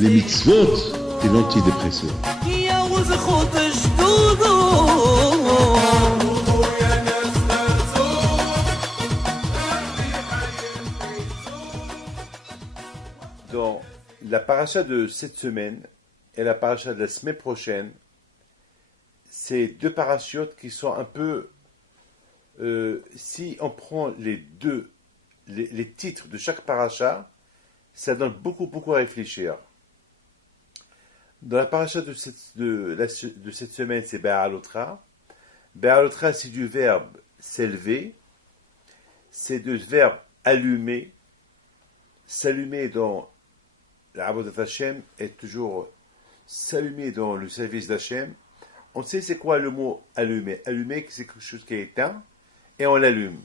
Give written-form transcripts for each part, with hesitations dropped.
les mitzvot et l'antidépresseur. Dans la paracha de cette semaine et la paracha de la semaine prochaine, c'est deux parachiotes qui sont un peu... si on prend les titres de chaque paracha, ça donne beaucoup à réfléchir. Dans la paracha de cette semaine, c'est Be'alotra. Be'alotra, c'est du verbe s'élever, c'est du verbe allumer. S'allumer dans l'Avodat Hashem est toujours s'allumer dans le service d'Hashem. On sait c'est quoi le mot allumer. Allumer, c'est quelque chose qui est éteint et on l'allume.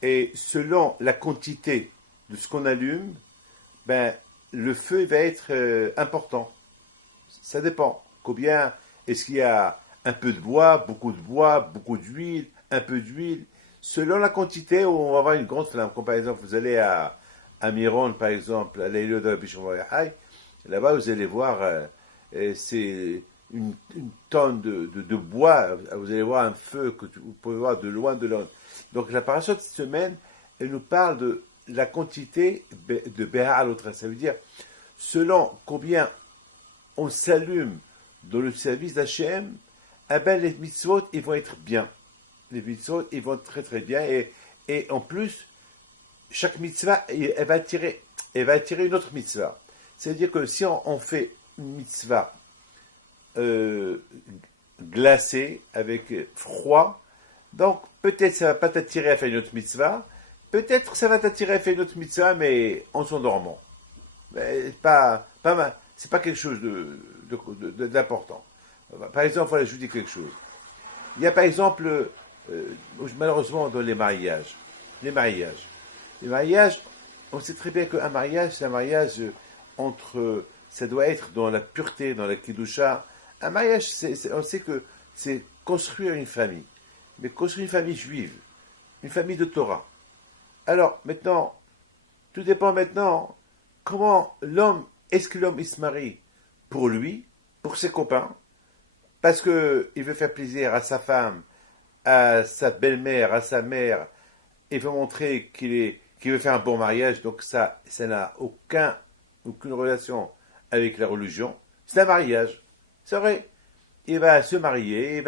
Et selon la quantité de ce qu'on allume, le feu va être important. Ça dépend. Combien est-ce qu'il y a un peu de bois, beaucoup d'huile, un peu d'huile. Selon la quantité, on va avoir une grande flamme. Comme par exemple, vous allez à Miron, par exemple, à l'Aïlo de Bishon Vayahai, là-bas, vous allez voir, c'est une tonne de bois. Vous allez voir un feu que vous pouvez voir de loin. Donc, la paracha de cette semaine, elle nous parle de la quantité de Be'alotra. Ça veut dire, selon combien on s'allume dans le service d'Hachem, les mitzvot, ils vont être bien. Les mitzvot, ils vont être très bien. Et en plus, chaque mitzvah, elle va attirer une autre mitzvah. C'est-à-dire que si on fait une mitzvah glacée, avec froid, donc peut-être ça ne va pas t'attirer à faire une autre mitzvah, peut-être ça va t'attirer à faire une autre mitzvah, mais en s'endormant. C'est pas quelque chose d'important. Par exemple, voilà, je vous dis quelque chose. Il y a par exemple, malheureusement, dans les mariages, on sait très bien qu'un mariage, c'est un mariage ça doit être dans la pureté, dans la Kedusha. Un mariage, on sait que c'est construire une famille. Mais construire une famille juive, une famille de Torah. Alors, maintenant, tout dépend maintenant comment est-ce que l'homme il se marie pour lui, pour ses copains, parce qu'il veut faire plaisir à sa femme, à sa belle-mère, à sa mère, il veut montrer qu'il veut faire un bon mariage, donc ça n'a aucune relation avec la religion. C'est un mariage. C'est vrai. Il va se marier,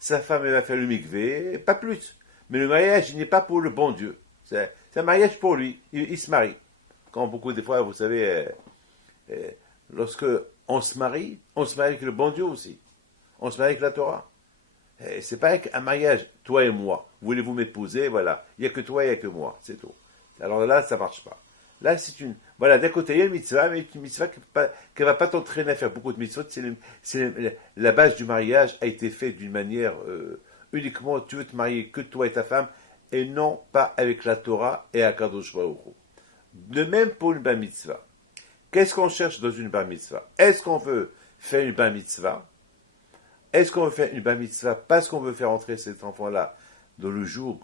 sa femme elle va faire le mikvé, pas plus. Mais le mariage, il n'est pas pour le bon Dieu. C'est un mariage pour lui. Il se marie. Quand beaucoup des fois, vous savez, lorsque on se marie avec le bon Dieu aussi. On se marie avec la Torah. C'est pas un mariage, toi et moi. Voulez-vous m'épouser? Voilà. Il n'y a que toi, il n'y a que moi. C'est tout. Alors là, ça ne marche pas. Là, voilà, d'un côté, il y a une mitzvah, mais une mitzvah qui ne va pas t'entraîner à faire beaucoup de mitzvot. La base du mariage a été faite d'une manière uniquement, tu veux te marier que toi et ta femme, et non pas avec la Torah et Akadosh Baruch Hu. De même pour une bar mitzvah. Qu'est-ce qu'on cherche dans une bar mitzvah? Est-ce qu'on veut faire une bar mitzvah? Est-ce qu'on veut faire une bar mitzvah parce qu'on veut faire entrer cet enfant-là dans le joug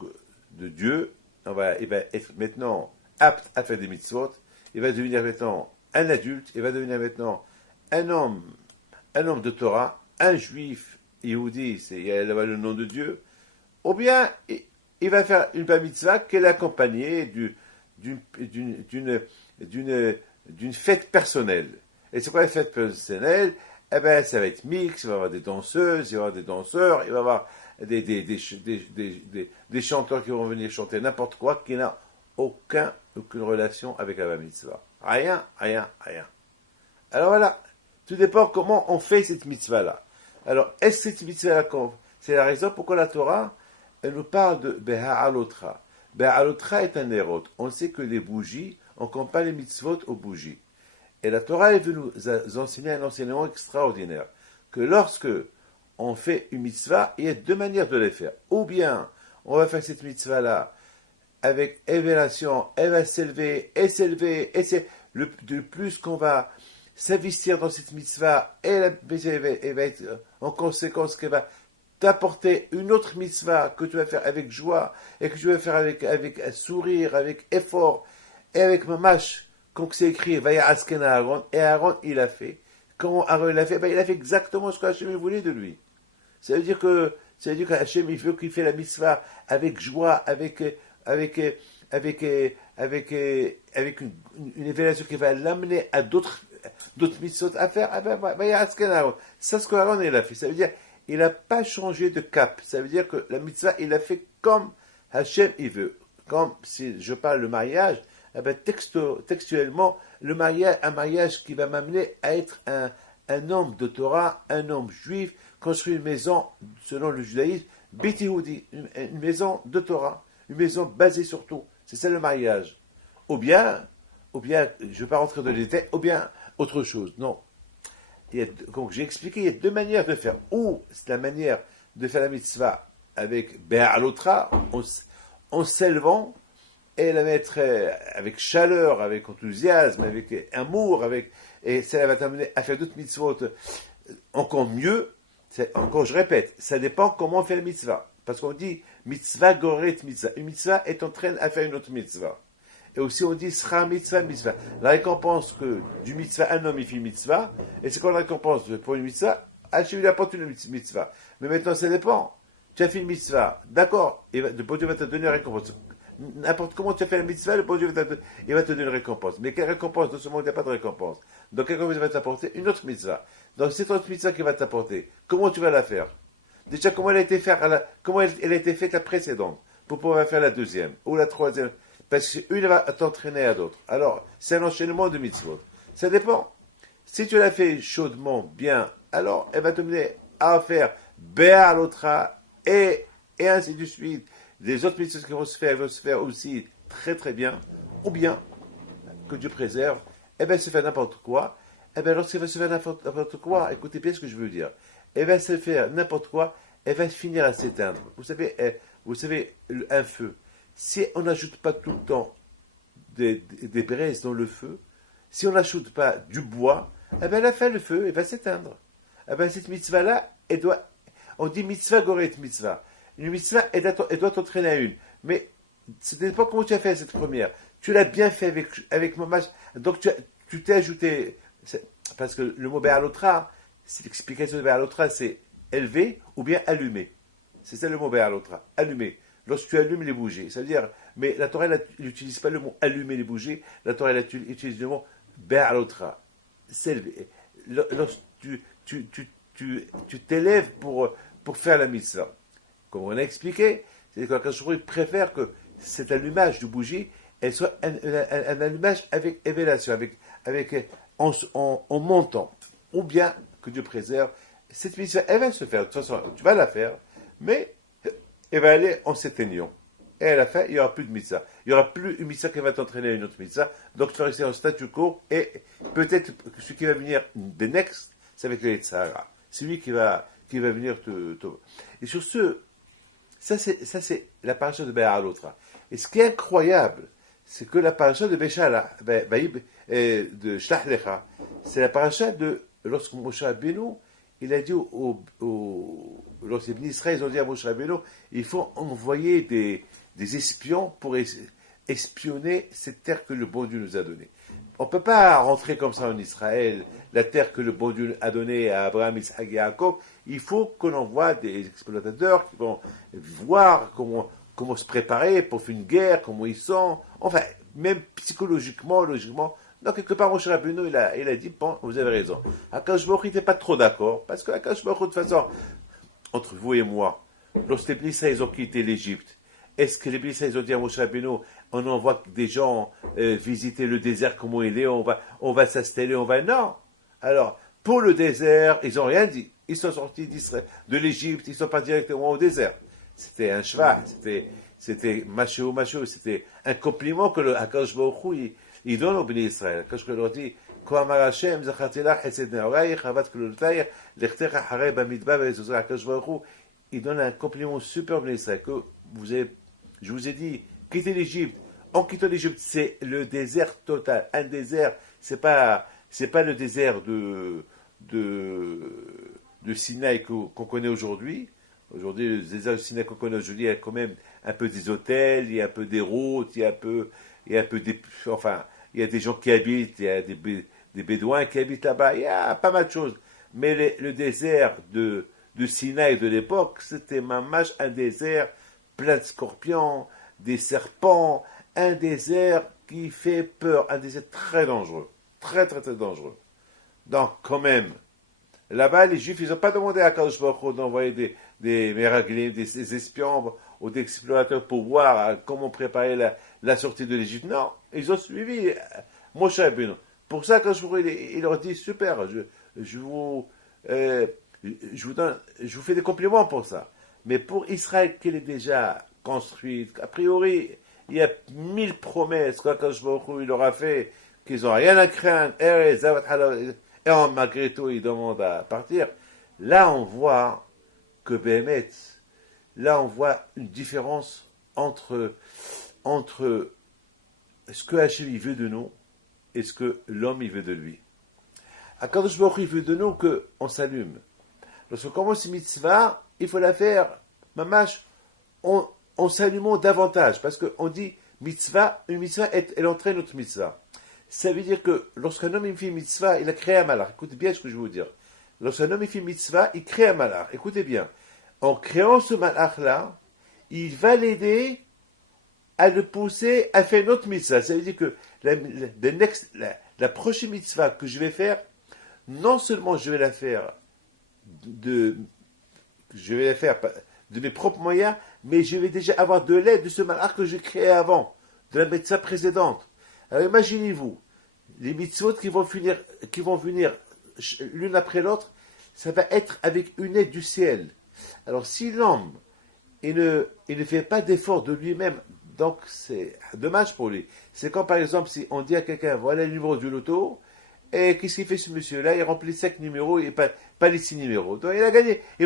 de Dieu? Il va être maintenant apte à faire des mitzvot. Il va devenir maintenant un adulte. Il va devenir maintenant un homme de Torah, un juif Yehudi, il a le nom de Dieu. Ou bien il va faire une bar mitzvah qui est accompagnée d'une fête personnelle. Et c'est quoi la fête personnelle? Ça va être mix, il va y avoir des danseuses, il va y avoir des danseurs, il va y avoir des chanteurs qui vont venir chanter n'importe quoi, qui n'a aucune relation avec la bar mitzvah. Rien. Alors voilà, tout dépend comment on fait cette mitzvah-là. Alors, est-ce que cette mitzvah-là, c'est la raison pourquoi la Torah, elle nous parle de Be'alotra. Be'alotra est un érot. On sait que les bougies, on compare les mitzvot aux bougies. Et la Torah, elle veut nous enseigner un enseignement extraordinaire. Que lorsque on fait une mitzvah, il y a deux manières de les faire. Ou bien, on va faire cette mitzvah-là avec élévation, elle va s'élever, et de plus qu'on va s'investir dans cette mitzvah, elle va être en conséquence qu'elle va t'apporter une autre mitzvah que tu vas faire avec joie, et que tu vas faire avec un sourire, avec effort, et avec mamash, quand c'est écrit Vaya Asken Aaron, et Aaron il a fait. Comment Aaron il a fait? Il a fait exactement ce qu'Hachem voulait de lui. Ça veut dire que Hachem il veut qu'il fait la mitzvah avec joie, avec, avec, avec une évaluation qui va l'amener à d'autres mitzvot à faire. Vaya Asken Aaron. Ça, ce qu'Aaron il a fait. Ça veut dire il n'a pas changé de cap. Ça veut dire que la mitzvah, il a fait comme Hachem il veut. Comme si je parle le mariage, textuellement, un mariage qui va m'amener à être un homme de Torah, un homme juif, construire une maison, selon le judaïsme, Bitihoudi, une maison de Torah, une maison basée sur tout. C'est ça le mariage. Ou bien, je ne vais pas rentrer dans les détails, ou bien autre chose. Non. Comme j'ai expliqué, il y a deux manières de faire. Ou c'est la manière de faire la mitzvah avec Be'alotra, en s'élevant, et la mettre avec chaleur, avec enthousiasme, avec amour, et ça va t'amener à faire d'autres mitzvot encore mieux. Encore, je répète, ça dépend comment on fait la mitzvah. Parce qu'on dit mitzvah goret mitzvah. Une mitzvah est en train de faire une autre mitzvah. Et aussi on dit sra mitzvah mitzvah. La récompense que du mitzvah, un homme il fait une mitzvah, et c'est quoi la récompense pour une mitzvah? Hachem lui apporte une mitzvah. Mais maintenant ça dépend. Tu as fait une mitzvah, d'accord, et le bon Dieu va te donner une récompense. N'importe comment tu as fait la mitzvah, le bon Dieu va te donner une récompense. Mais quelle récompense? Dans ce monde, il n'y a pas de récompense. Donc, quelle récompense va t'apporter? Une autre mitzvah. Donc, cette autre mitzvah qui va t'apporter, comment tu vas la faire? Déjà, comment elle a été faite la précédente, pour pouvoir faire la deuxième, ou la troisième. Parce qu'une va t'entraîner à d'autres. Alors, c'est un enchaînement de mitzvot. Ça dépend. Si tu l'as fait chaudement, bien, alors, elle va te mener à faire Béa l'autra, et ainsi de suite. Les autres mitzvot qui vont se faire aussi très très bien, ou bien, que Dieu préserve, elle va se faire n'importe quoi. Eh bien, lorsqu'elle va se faire n'importe quoi, écoutez bien ce que je veux dire, elle va se faire n'importe quoi, elle va finir à s'éteindre. Vous savez, un feu, si on n'ajoute pas tout le temps des braises dans le feu, si on n'ajoute pas du bois, eh bien, à la fin, le feu, il va s'éteindre. Eh bien, cette mitzvah-là, on dit mitzvah goret mitzvah. Une mitzvah, elle doit t'entraîner à une. Mais ce n'est pas comment tu as fait cette première. Tu l'as bien fait avec mamach. Donc tu t'es ajouté. Parce que le mot Be'alotra, c'est l'explication de Be'alotra, c'est élever ou bien allumer. C'est ça le mot Be'alotra, allumer. Lorsque tu allumes les bougies, ça veut dire. Mais la Torah n'utilise pas le mot allumer les bougies, la Torah utilise le mot Be'alotra. S'élever. Lorsque tu t'élèves pour faire la mitzvah. Comme on a expliqué, c'est que Akash préfère que cet allumage de bougie, elle soit un allumage avec élévation, en montant. Ou bien, que Dieu préserve, cette mitzvah, elle va se faire. De toute façon, tu vas la faire, mais elle va aller en s'éteignant. Et à la fin, il n'y aura plus de mitzvah. Il n'y aura plus une mitzvah qui va t'entraîner à une autre mitzvah. Donc, tu vas rester en statu quo. Et peut-être ce qui va venir the next, c'est avec les Tzahara. C'est lui qui va venir te. Et sur ce, ça c'est la paracha de Be'alotra. Et ce qui est incroyable, c'est que la paracha de Béchala, de Shlach Lecha, c'est la paracha de lorsque Moshe Rabbeinu, il a dit lorsque les bénis Israël, ils ont dit à Moshe Rabbeinu, il faut envoyer des espions pour espionner cette terre que le bon Dieu nous a donnée. On ne peut pas rentrer comme ça en Israël, la terre que le bon Dieu a donnée à Abraham, Isaac et Jacob. Il faut qu'on envoie des explorateurs qui vont voir comment se préparer pour faire une guerre, comment ils sont. Enfin, même psychologiquement, logiquement. Donc, quelque part, Moshe Rabbeinu, il a dit, bon, vous avez raison. Akadosh Baruch Hu n'était pas trop d'accord, parce que Akadosh Baruch Hu, de toute façon, entre vous et moi, lorsque les bénis Israël ont quitté l'Égypte, est-ce que les bénis Israël ont dit à Moshe Rabbeinu, on envoie des gens visiter le désert, comment il est, on va s'installer, Non. Alors, pour le désert, ils n'ont rien dit. Ils sont sortis de l'Égypte, ils ne sont pas directement au désert. C'était un cheval, c'était macho, c'était un compliment que le Akadosh Baruch Hu, il donne aux bénis Israël. Quand je leur dis, il donne un compliment super aux bénis Israël, que je vous ai dit, quittez l'Égypte. En quittant l'Égypte, c'est le désert total. Un désert, c'est pas le désert de Sinaï qu'on connaît aujourd'hui. Aujourd'hui, le désert de Sinaï qu'on connaît aujourd'hui, il y a quand même un peu des hôtels, il y a un peu des routes, il y a un peu des, enfin, il y a des gens qui habitent, il y a des Bédouins qui habitent là-bas, il y a pas mal de choses. Mais le désert de Sinaï de l'époque, c'était mamash un désert plein de scorpions, des serpents, un désert qui fait peur, un désert très dangereux, très très très dangereux. Donc quand même, là-bas les Juifs, ils n'ont pas demandé à Kadosh Baruch Hu d'envoyer des miraglim, des espions ou des explorateurs pour voir comment préparer la sortie de l'Égypte. Non, ils ont suivi Moshe Rabbeinu. Pour ça, quand il leur dit super, je vous je vous fais des compliments pour ça. Mais pour Israël, qu'elle est déjà construite, a priori, il y a 1000 promesses qu'Akadosh Baruch Hu il leur a fait, qu'ils n'ont rien à craindre, et malgré tout, ils demandent à partir. Là, on voit que Béhémet, là, on voit une différence entre ce que Hachem il veut de nous et ce que l'homme il veut de lui. Akadosh Baruch Hu il veut de nous qu'on s'allume. Lorsqu'on commence une mitzvah, il faut la faire, mamash, en s'allumant davantage. Parce qu'on dit mitzvah, une mitzvah, elle entraîne notre mitzvah. Ça veut dire que lorsqu'un homme il fait une mitzvah, il a créé un malach. Écoutez bien ce que je vais vous dire. Lorsqu'un homme il fait une mitzvah, il crée un malach. Écoutez bien. En créant ce malach-là, il va l'aider à le pousser à faire une autre mitzvah. Ça veut dire que la prochaine mitzvah que je vais faire, non seulement je vais la faire de mes propres moyens, mais je vais déjà avoir de l'aide de ce malach que j'ai créé avant, de la mitzvah précédente. Alors imaginez-vous, les mitzvot qui vont venir l'une après l'autre, ça va être avec une aide du ciel. Alors si l'homme il ne fait pas d'effort de lui-même, donc c'est dommage pour lui. C'est comme par exemple si on dit à quelqu'un, voilà le numéro du loto, et qu'est-ce qu'il fait ce monsieur-là? Il remplit 5 numéros et pas les 6 numéros. Donc il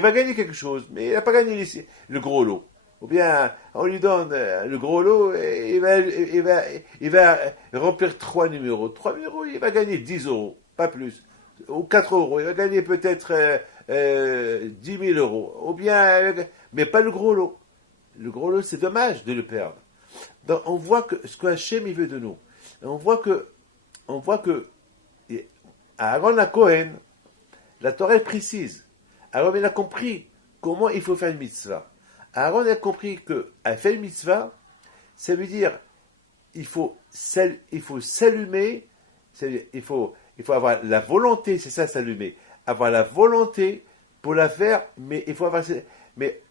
va gagner quelque chose, mais il n'a pas gagné le gros lot. Ou bien on lui donne le gros lot et il va remplir 3 numéros. 3 numéros, il va gagner 10 euros, pas plus. Ou 4 euros, il va gagner peut-être 10 000 euros. Ou bien, mais pas le gros lot. Le gros lot, c'est dommage de le perdre. Donc on voit que ce que Hachem il veut de nous. On voit que Aaron à Cohen, la Torah est précise. Aaron il a compris comment il faut faire une mitzvah. Aaron a compris qu'à faire une mitzvah, ça veut dire il faut s'allumer, il faut avoir la volonté, c'est ça s'allumer, avoir la volonté pour la faire, mais il faut avoir, mais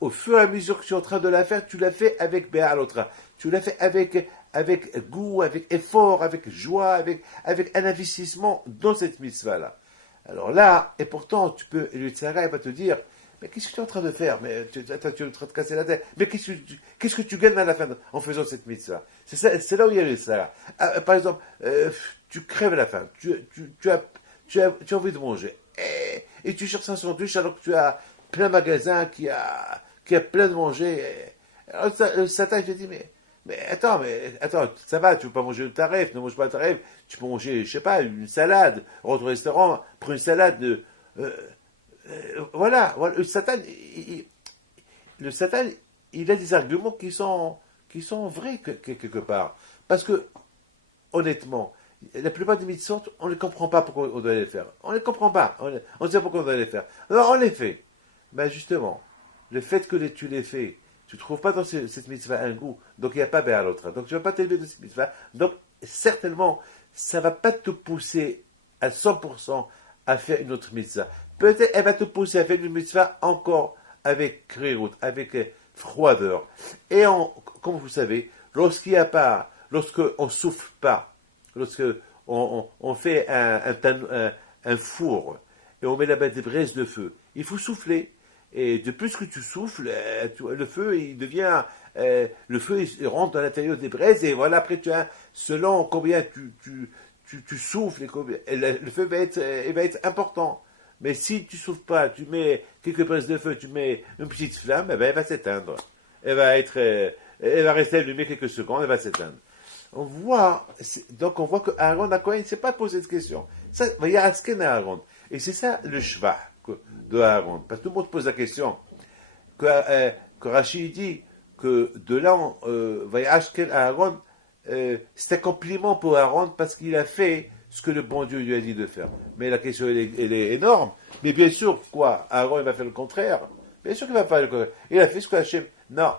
au fur et à mesure que tu es en train de la faire, tu la fais avec Bé'alotra, tu la fais avec goût, avec effort, avec joie, avec un investissement dans cette mitzvah-là. Alors là, et pourtant, le tzara va te dire, mais qu'est-ce que tu es en train de faire? Mais tu es en train de casser la tête. Mais qu'est-ce que tu gagnes à la fin en faisant cette mitzvah? C'est là où il y a le tzara. Par exemple, tu crèves à la faim, tu as envie de manger, et tu cherches un sandwich alors que tu as plein de magasins qui a plein de manger. Alors le Satan te dit, mais attends, ça va, tu veux pas manger le tarif, ne mange pas le tarif, tu peux manger, je sais pas, une salade, rentre au restaurant, prends une salade voilà, le Satan, il a des arguments qui sont vrais quelque part. Parce que, honnêtement, la plupart des mitzvot, on ne comprend pas pourquoi on doit les faire. On ne les comprend pas. On ne sait pas pourquoi on doit les faire. Alors, on les fait. Ben justement, le fait que tu les fais, tu ne trouves pas dans cette mitzvah un goût, donc il n'y a pas à l'autre. Donc tu ne vas pas t'élever de cette mitzvah. Donc, certainement, ça ne va pas te pousser à 100% à faire une autre mitzvah. Peut-être elle va te pousser à faire une mitzvah encore avec krirout, avec froideur. Et comme vous savez, lorsqu'on ne souffle pas, lorsqu'on fait un four et on met là-bas des braises de feu, il faut souffler. Et de plus que tu souffles, le feu, il rentre dans l'intérieur des braises et voilà, après selon combien tu souffles, le feu va être important. Mais si tu ne souffles pas, tu mets quelques braises de feu, tu mets une petite flamme, elle va s'éteindre. Elle va rester allumée quelques secondes, elle va s'éteindre. On voit que Aaron à Cohen ne s'est pas posé de question. Il y a Asken à Aaron. Et c'est ça le shvach de Aaron. Parce que tout le monde pose la question. Que Rashi dit que de là, va y Asken à Aaron, c'est un compliment pour Aaron parce qu'il a fait ce que le bon Dieu lui a dit de faire. Mais la question, elle est énorme. Mais bien sûr, quoi, Aaron, il va faire le contraire. Bien sûr qu'il va faire le contraire. Il a fait ce que Hachem... Non,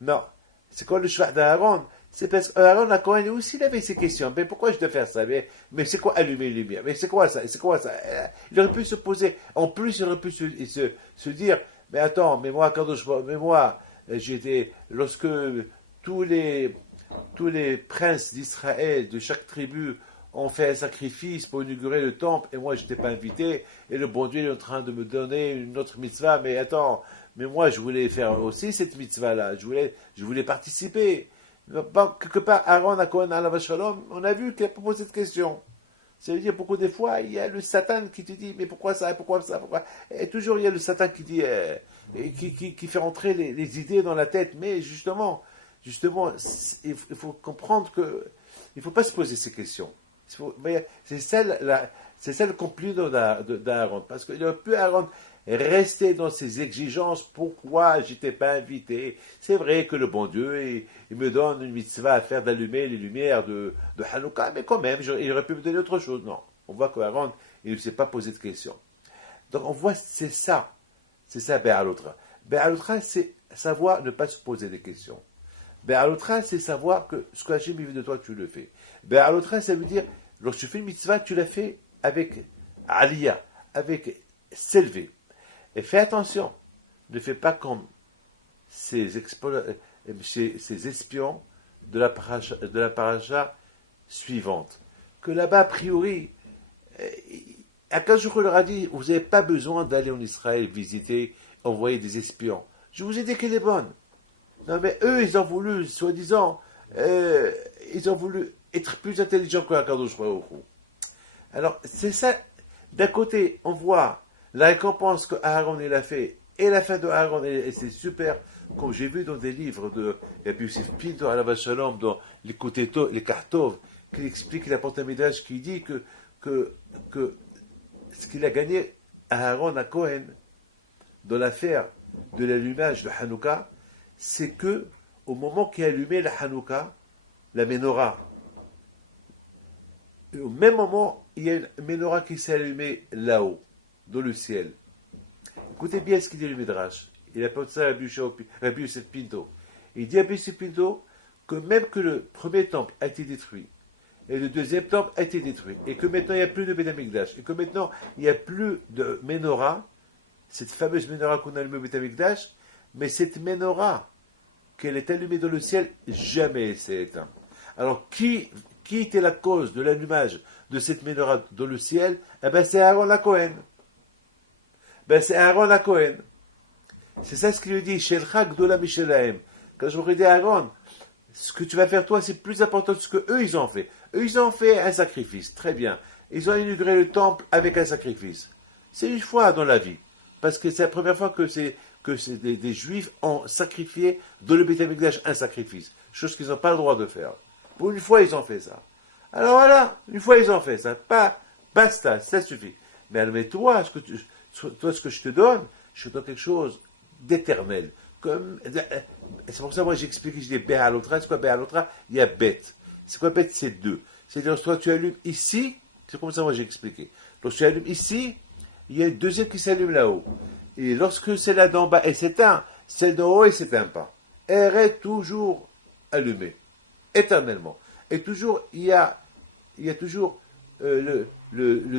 non. C'est quoi le choix d'Aaron? C'est parce qu'Aaron, la Cohen aussi, il avait ces questions. Mais pourquoi je dois faire ça? Mais c'est quoi allumer les lumières? Mais c'est quoi ça? C'est quoi ça? Il aurait pu se poser. En plus, il aurait pu se dire, mais attends, mais moi, j'étais, lorsque tous les princes d'Israël, de chaque tribu, ont fait un sacrifice pour inaugurer le temple, et moi, je n'étais pas invité, et le bon Dieu est en train de me donner une autre mitzvah, mais attends, mais moi, je voulais faire aussi cette mitzvah-là, je voulais participer. Quelque part, Aaron a Cohen Alav Shalom, on a vu qu'il a posé cette question. Ça veut dire, beaucoup des fois, il y a le Satan qui te dit, mais pourquoi ça, pourquoi ça, pourquoi... Et toujours, il y a le Satan qui dit, qui fait entrer les idées dans la tête, mais justement, il faut comprendre que il ne faut pas se poser ces questions. C'est ça le compliment d'Aaron. Parce qu'il aurait pu, Aaron, rester dans ses exigences. Pourquoi je n'étais pas invité? C'est vrai que le bon Dieu, il me donne une mitzvah à faire d'allumer les lumières de Hanouka, mais quand même, il aurait pu me donner autre chose. Non. On voit qu'Aaron, il ne s'est pas posé de questions. Donc on voit, c'est ça Bé'alotra. Bé'alotra, c'est savoir ne pas se poser des questions. Bé'alotra, c'est savoir que ce que Hachem veut de toi, tu le fais. Bé'alotra, ça veut dire, lorsque tu fais une mitzvah, tu la fais avec aliyah, avec s'élever. Et fais attention, ne fais pas comme ces espions de la paracha suivante. Que là-bas, a priori, à 15 jours, il leur a dit, vous n'avez pas besoin d'aller en Israël visiter, envoyer des espions. Je vous ai dit qu'elle est bonne. Non, mais eux, ils ont voulu, soi-disant, ils ont voulu être plus intelligents que la Kadosh Baruch Hu. Alors, c'est ça. D'un côté, on voit la récompense que Aaron il a fait, et la fin de Aaron, et c'est super, comme j'ai vu dans des livres de Rabbi Yosef Pinto, Alav Shalom, dans les Kartov, qui explique la porte Midrash, qui dit que ce qu'il a gagné Aaron à Cohen, dans l'affaire de l'allumage de Hanouka, c'est que, au moment qu'il a allumé la Hanouka, la menorah, et au même moment, il y a une menorah qui s'est allumée là-haut, dans le ciel. Écoutez bien ce qu'il dit le Midrash. Il appelle ça Rabbi Yosef Pinto. Il dit à Rabbi Yosef Pinto que même que le premier temple a été détruit, et le deuxième temple a été détruit, et que maintenant il n'y a plus de Beth Amikdash, et que maintenant il n'y a plus de menorah, cette fameuse menorah qu'on a allumée au Beth Amikdash, mais cette menorah, qu'elle est allumée dans le ciel, jamais elle s'est éteinte. Alors, qui était la cause de l'allumage de cette menorah dans le ciel? Eh bien, c'est Aaron la Cohen. C'est Aaron la Cohen. C'est ça ce qu'il lui dit. Shelcha Gdola Mishelahem. Quand je vous dis à Aaron, ce que tu vas faire toi, c'est plus important que ce qu'eux, ils ont fait. Eux, ils ont fait un sacrifice. Très bien. Ils ont inauguré le temple avec un sacrifice. C'est une fois dans la vie. Parce que c'est la première fois que des Juifs ont sacrifié dans le Beth Amikdash un sacrifice. Chose qu'ils n'ont pas le droit de faire. Pour une fois, ils ont fait ça. Alors voilà, une fois, ils ont fait ça. Basta, ça suffit. Mais toi, ce que je te donne quelque chose d'éternel. C'est pour ça que moi j'explique, je dis Bé'alotra. C'est quoi Bé'alotra? Il y a bête. C'est quoi bête? C'est deux. C'est-à-dire, toi tu allumes ici, c'est comme ça que moi j'ai expliqué. Lorsque tu allumes ici, il y a une deuxième qui s'allume là-haut. Et lorsque celle-là d'en bas elle s'éteint, celle d'en haut elle ne s'éteint pas. Elle est toujours allumée, éternellement. Et toujours, il y a toujours le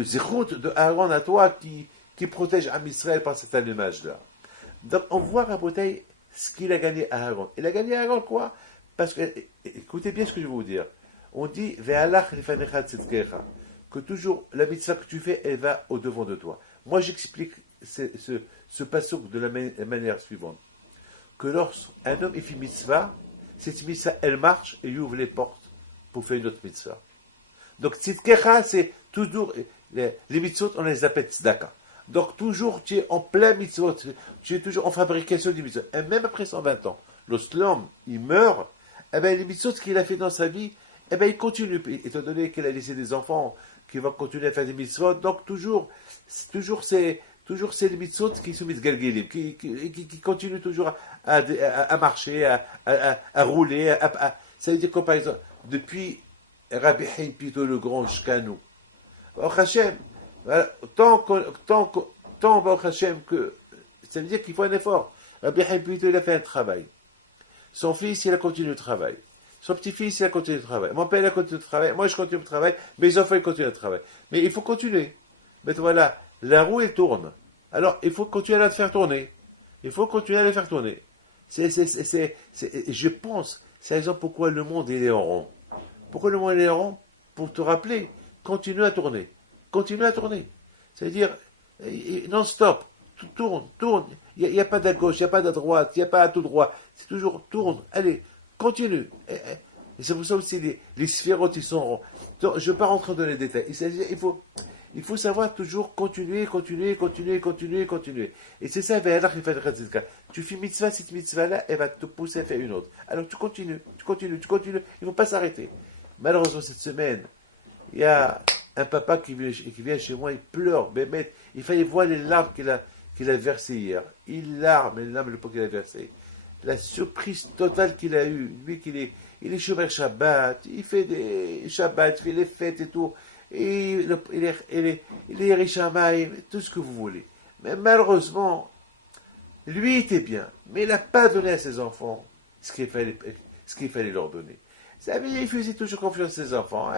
zérout de Aaron à toi qui protège Am Israël par cet allumage-là. Donc, on voit à Rabotai ce qu'il a gagné à Aaron. Il a gagné à Aaron quoi? Parce que, écoutez bien ce que je vais vous dire. On dit, que toujours la mitzvah que tu fais, elle va au-devant de toi. Moi, j'explique ce passouk de la manière suivante. Que lorsqu'un homme il fait mitzvah, cette mitzvah, elle marche et il ouvre les portes pour faire une autre mitzvah. Donc, tzidkecha, c'est toujours, les mitzvot, on les appelle tzedaka. Donc, toujours, tu es en plein mitzvot, tu es toujours en fabrication du mitzvot. Et même après 120 ans, lorsque l'homme, il meurt, eh bien, les mitzvot qu'il a fait dans sa vie, eh bien, il continue, étant donné qu'il a laissé des enfants qui vont continuer à faire des mitzvot. Donc, toujours c'est les mitzvot qui sont mitgalgelim, qui continuent toujours à marcher, à rouler, Ça veut dire que, par exemple, depuis Rabbi Haïm plutôt le grand jusqu'à nous, Baruch Hashem, voilà, tant Baruch Hashem que ça veut dire qu'il faut un effort. Rabbi Haïm plutôt il a fait un travail. Son fils, il a continué le travail. Son petit-fils, il a continué le travail. Mon père, il a continué le travail. Moi, je continue le travail. Mes enfants, ils continuent le travail. Mais il faut continuer. Mais voilà, la roue, elle tourne. Alors, il faut continuer à la faire tourner. Il faut continuer à la faire tourner. Je pense, c'est la raison pourquoi le monde, il est en rond. Pourquoi le monde, il est en rond? Pour te rappeler, continue à tourner. Continue à tourner. C'est-à-dire, non-stop. Tourne, tourne. Il n'y a pas d'à gauche, il n'y a pas d'à droite, il n'y a pas à tout droit. C'est toujours tourne. Allez, continue. Et c'est pour ça aussi les sphérotes, ils sont ronds. Donc, je ne vais pas rentrer dans les détails. Il faut savoir toujours continuer. Et c'est ça, tu fais mitzvah, cette mitzvah-là, elle va te pousser à faire une autre. Alors tu continues. Il ne faut pas s'arrêter. Malheureusement, cette semaine, il y a un papa qui vient chez moi, il pleure, Bémet. Il fallait voir les larmes qu'il a versées hier. Les larmes qu'il a versées. La surprise totale qu'il a eue. Lui, il est chauffeur Shabbat, il fait des Shabbat, il fait les fêtes et tout. Et il est riche à Maïm, tout ce que vous voulez. Mais malheureusement, lui était bien, mais il n'a pas donné à ses enfants ce qu'il fallait leur donner. Ça veut dire qu'il faisait toujours confiance à ses enfants,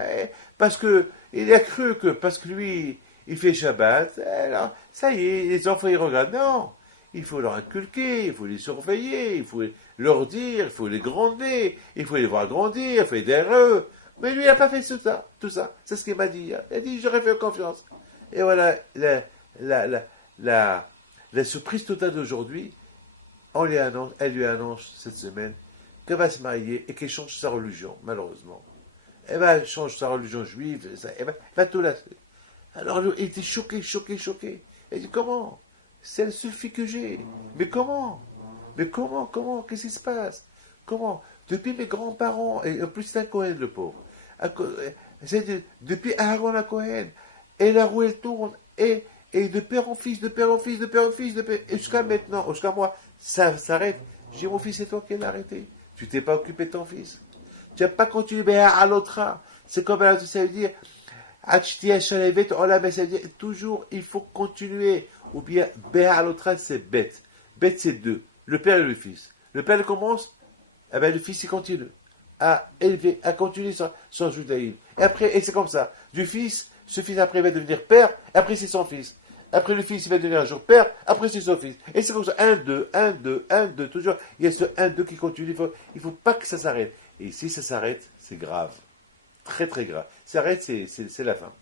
parce que il a cru que, parce que lui, il fait Shabbat, alors, ça y est, les enfants, ils regardent. Non, il faut leur inculquer, il faut les surveiller, il faut leur dire, il faut les grandir, il faut les voir grandir, il faut les aider eux. Mais lui, il n'a pas fait tout ça. C'est ce qu'il m'a dit. Il a dit, j'aurais fait confiance. Et voilà, la surprise totale d'aujourd'hui, elle lui annonce cette semaine qu'elle va se marier et qu'elle change sa religion, malheureusement. Elle va changer sa religion juive, elle va tout lasser. Alors, il était choqué. Il dit, comment? C'est le seul fille que j'ai. Mais comment? Qu'est-ce qui se passe? Comment? Depuis mes grands-parents, et en plus c'est un Cohen, le pauvre. Depuis Aaron à Cohen, et la roue elle tourne, et de père en fils, jusqu'à maintenant, jusqu'à moi, ça s'arrête. Je dis, mon fils, c'est toi qui l'as arrêté. Tu t'es pas occupé de ton fils. Tu n'as pas continué à l'autre. C'est comme ça veut dire, ça veut dire toujours, il faut continuer. Ou bien, à l'autre, c'est bête. Bête, c'est deux. Le père et le fils. Le père il commence, eh bien, le fils il continue à élever, à continuer son judaïsme. Et c'est comme ça. Du fils, ce fils après va devenir père, après c'est son fils. Après le fils il va devenir un jour père, après c'est son fils. Et c'est comme ça. 1, 2, toujours. Il y a ce 1, 2 qui continue. Il ne faut pas que ça s'arrête. Et si ça s'arrête, c'est grave. Très très grave. Ça s'arrête, c'est la fin.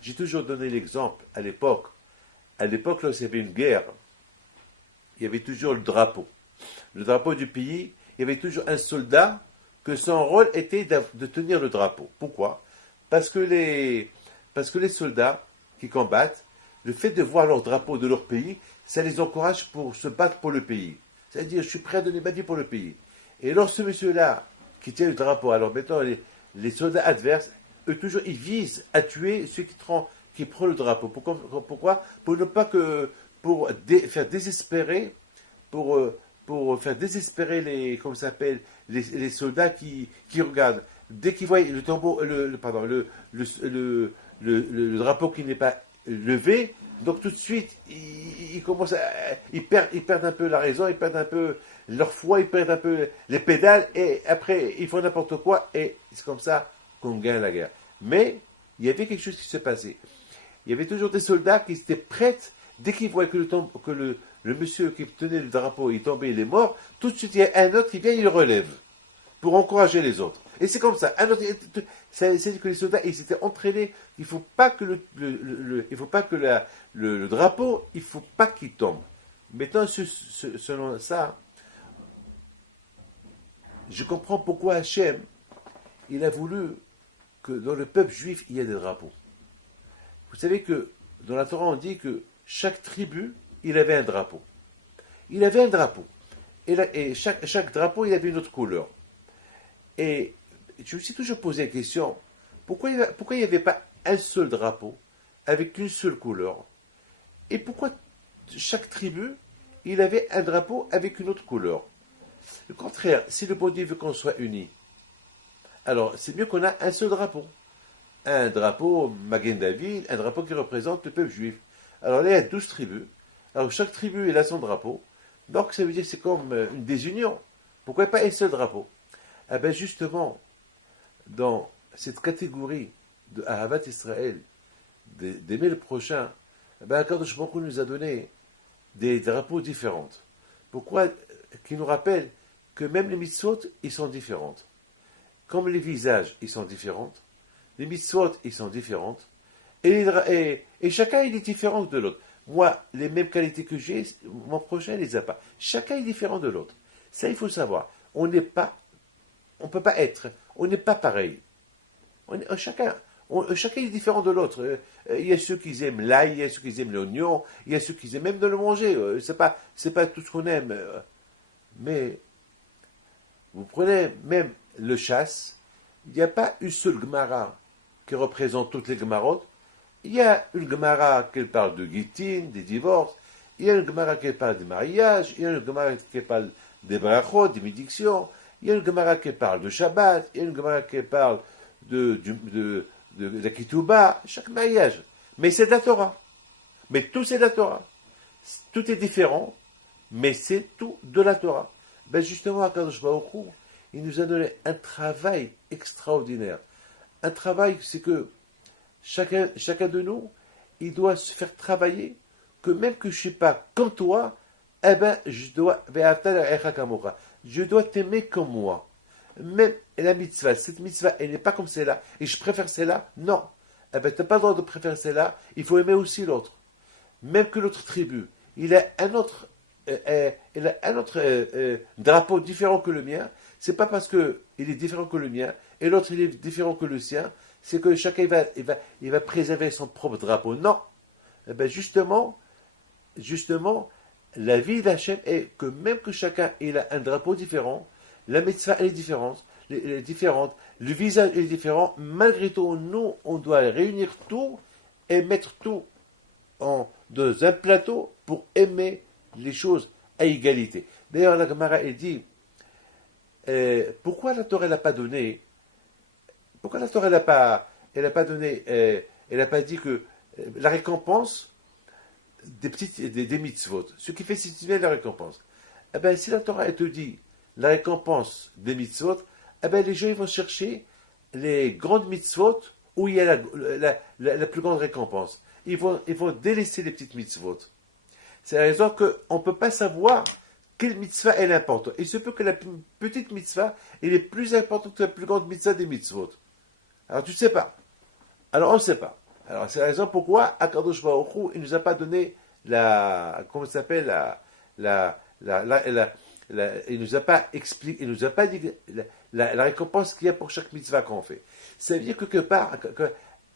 J'ai toujours donné l'exemple à l'époque. À l'époque, lorsqu'il y avait une guerre, il y avait toujours le drapeau. Le drapeau du pays, il y avait toujours un soldat que son rôle était de tenir le drapeau. Pourquoi? Parce que les soldats qui combattent, le fait de voir leur drapeau de leur pays, ça les encourage pour se battre pour le pays. C'est-à-dire, je suis prêt à donner ma vie pour le pays. Et lorsque ce monsieur-là, qui tient le drapeau, alors maintenant les soldats adverses, eux toujours, ils visent à tuer ceux qui prend le drapeau. Pourquoi? Pour ne pas que, faire désespérer, pour faire désespérer les soldats qui regardent. Dès qu'ils voient le tombeau, le drapeau qui n'est pas levé, donc tout de suite, ils perdent un peu la raison, ils perdent un peu leur foi, ils perdent un peu les pédales, et après, ils font n'importe quoi, et c'est comme ça qu'on gagne la guerre. Mais, il y avait quelque chose qui se passait. Il y avait toujours des soldats qui étaient prêts, dès qu'ils voient que le monsieur qui tenait le drapeau est tombé, il est mort, tout de suite il y a un autre qui vient, il le relève, pour encourager les autres. Et c'est comme ça. C'est que les soldats, ils s'étaient entraînés, il ne faut pas que le drapeau, il ne faut pas qu'il tombe. Maintenant, selon ça, je comprends pourquoi Hachem, il a voulu que dans le peuple juif, il y ait des drapeaux. Vous savez que dans la Torah, on dit que chaque tribu, il avait un drapeau. Il avait un drapeau. Et chaque drapeau, il avait une autre couleur. Et je me suis toujours posé la question, pourquoi il n'y avait pas un seul drapeau avec une seule couleur? Et pourquoi chaque tribu, il avait un drapeau avec une autre couleur? Le contraire, si le bon Dieu veut qu'on soit unis, Alors, c'est mieux qu'on a un seul drapeau. Un drapeau Magen David, un drapeau qui représente le peuple juif. Alors là, il y a 12 tribus. Alors, chaque tribu, elle a son drapeau. Donc, ça veut dire que c'est comme une désunion. Pourquoi pas un seul drapeau? Eh bien, justement, dans cette catégorie de Ahavat Israël, d'aimer le prochain, eh bien, Akadosh Baruch Hu nous a donné des drapeaux différents. Pourquoi? Qui nous rappellent que même les mitzvot, ils sont différentes. Comme les visages, ils sont différents. Les mitzvot, ils sont différentes. Et chacun, il est différent de l'autre. Moi, les mêmes qualités que j'ai, mon prochain ne les a pas. Chacun est différent de l'autre. Ça, il faut savoir. On n'est pas, on peut pas être, on n'est pas pareil. Chacun est différent de l'autre. Il y a ceux qui aiment l'ail, il y a ceux qui aiment l'oignon, il y a ceux qui aiment même de le manger. C'est pas tout ce qu'on aime. Mais vous prenez même le chasse, il n'y a pas une seule Gemara qui représente toutes les Gemarotes. Il y a une Gemara qui parle de Gittin, des divorces, il y a une Gemara qui parle des mariages, il y a une Gemara qui parle des brachot, des bénédictions, il y a une Gemara qui parle de Shabbat, il y a une Gemara qui parle de la Ketouba, chaque mariage. Mais c'est de la Torah. Mais tout c'est de la Torah. Tout est différent, mais c'est tout de la Torah. Ben justement, Akadosh Baruch Hu, il nous a donné un travail extraordinaire. Un travail, c'est que chacun de nous, il doit se faire travailler, que même que je ne suis pas comme toi, eh ben, je dois t'aimer comme moi. Même la mitzvah, cette mitzvah, elle n'est pas comme celle-là, et je préfère celle-là, non. Eh ben, tu n'as pas le droit de préférer celle-là, il faut aimer aussi l'autre. Même que l'autre tribu, il a un autre, drapeau différent que le mien, c'est pas parce qu'il est différent que le mien, et l'autre il est différent que le sien, c'est que chacun il va préserver son propre drapeau. Non. Eh ben justement, la vie d'Hachem est que même que chacun il a un drapeau différent, la mitzvah elle est différente, le visage est différent, malgré tout, nous, on doit réunir tout et mettre tout dans un plateau pour aimer les choses à égalité. D'ailleurs, la Gemara, elle dit, pourquoi la Torah n'a pas donné, pourquoi la Torah elle n'a pas donné, elle n'a pas dit que la récompense des mitzvot, ce qui fait situer la récompense. Eh bien, si la Torah elle te dit la récompense des mitzvot, eh bien, les gens ils vont chercher les grandes mitzvot où il y a la plus grande récompense. Ils vont délaisser les petites mitzvot. C'est la raison qu'on ne peut pas savoir quelle mitzvah est importante. Il se peut que la petite mitzvah elle est plus importante que la plus grande mitzvah des mitzvot. Alors tu ne sais pas. Alors on ne sait pas. Alors c'est la raison pourquoi Akadosh Baruch Hu, il ne nous a pas donné comment ça s'appelle, il nous a pas expliqué, il nous a pas dit la récompense qu'il y a pour chaque mitzvah qu'on fait. Ça veut dire que quelque part, que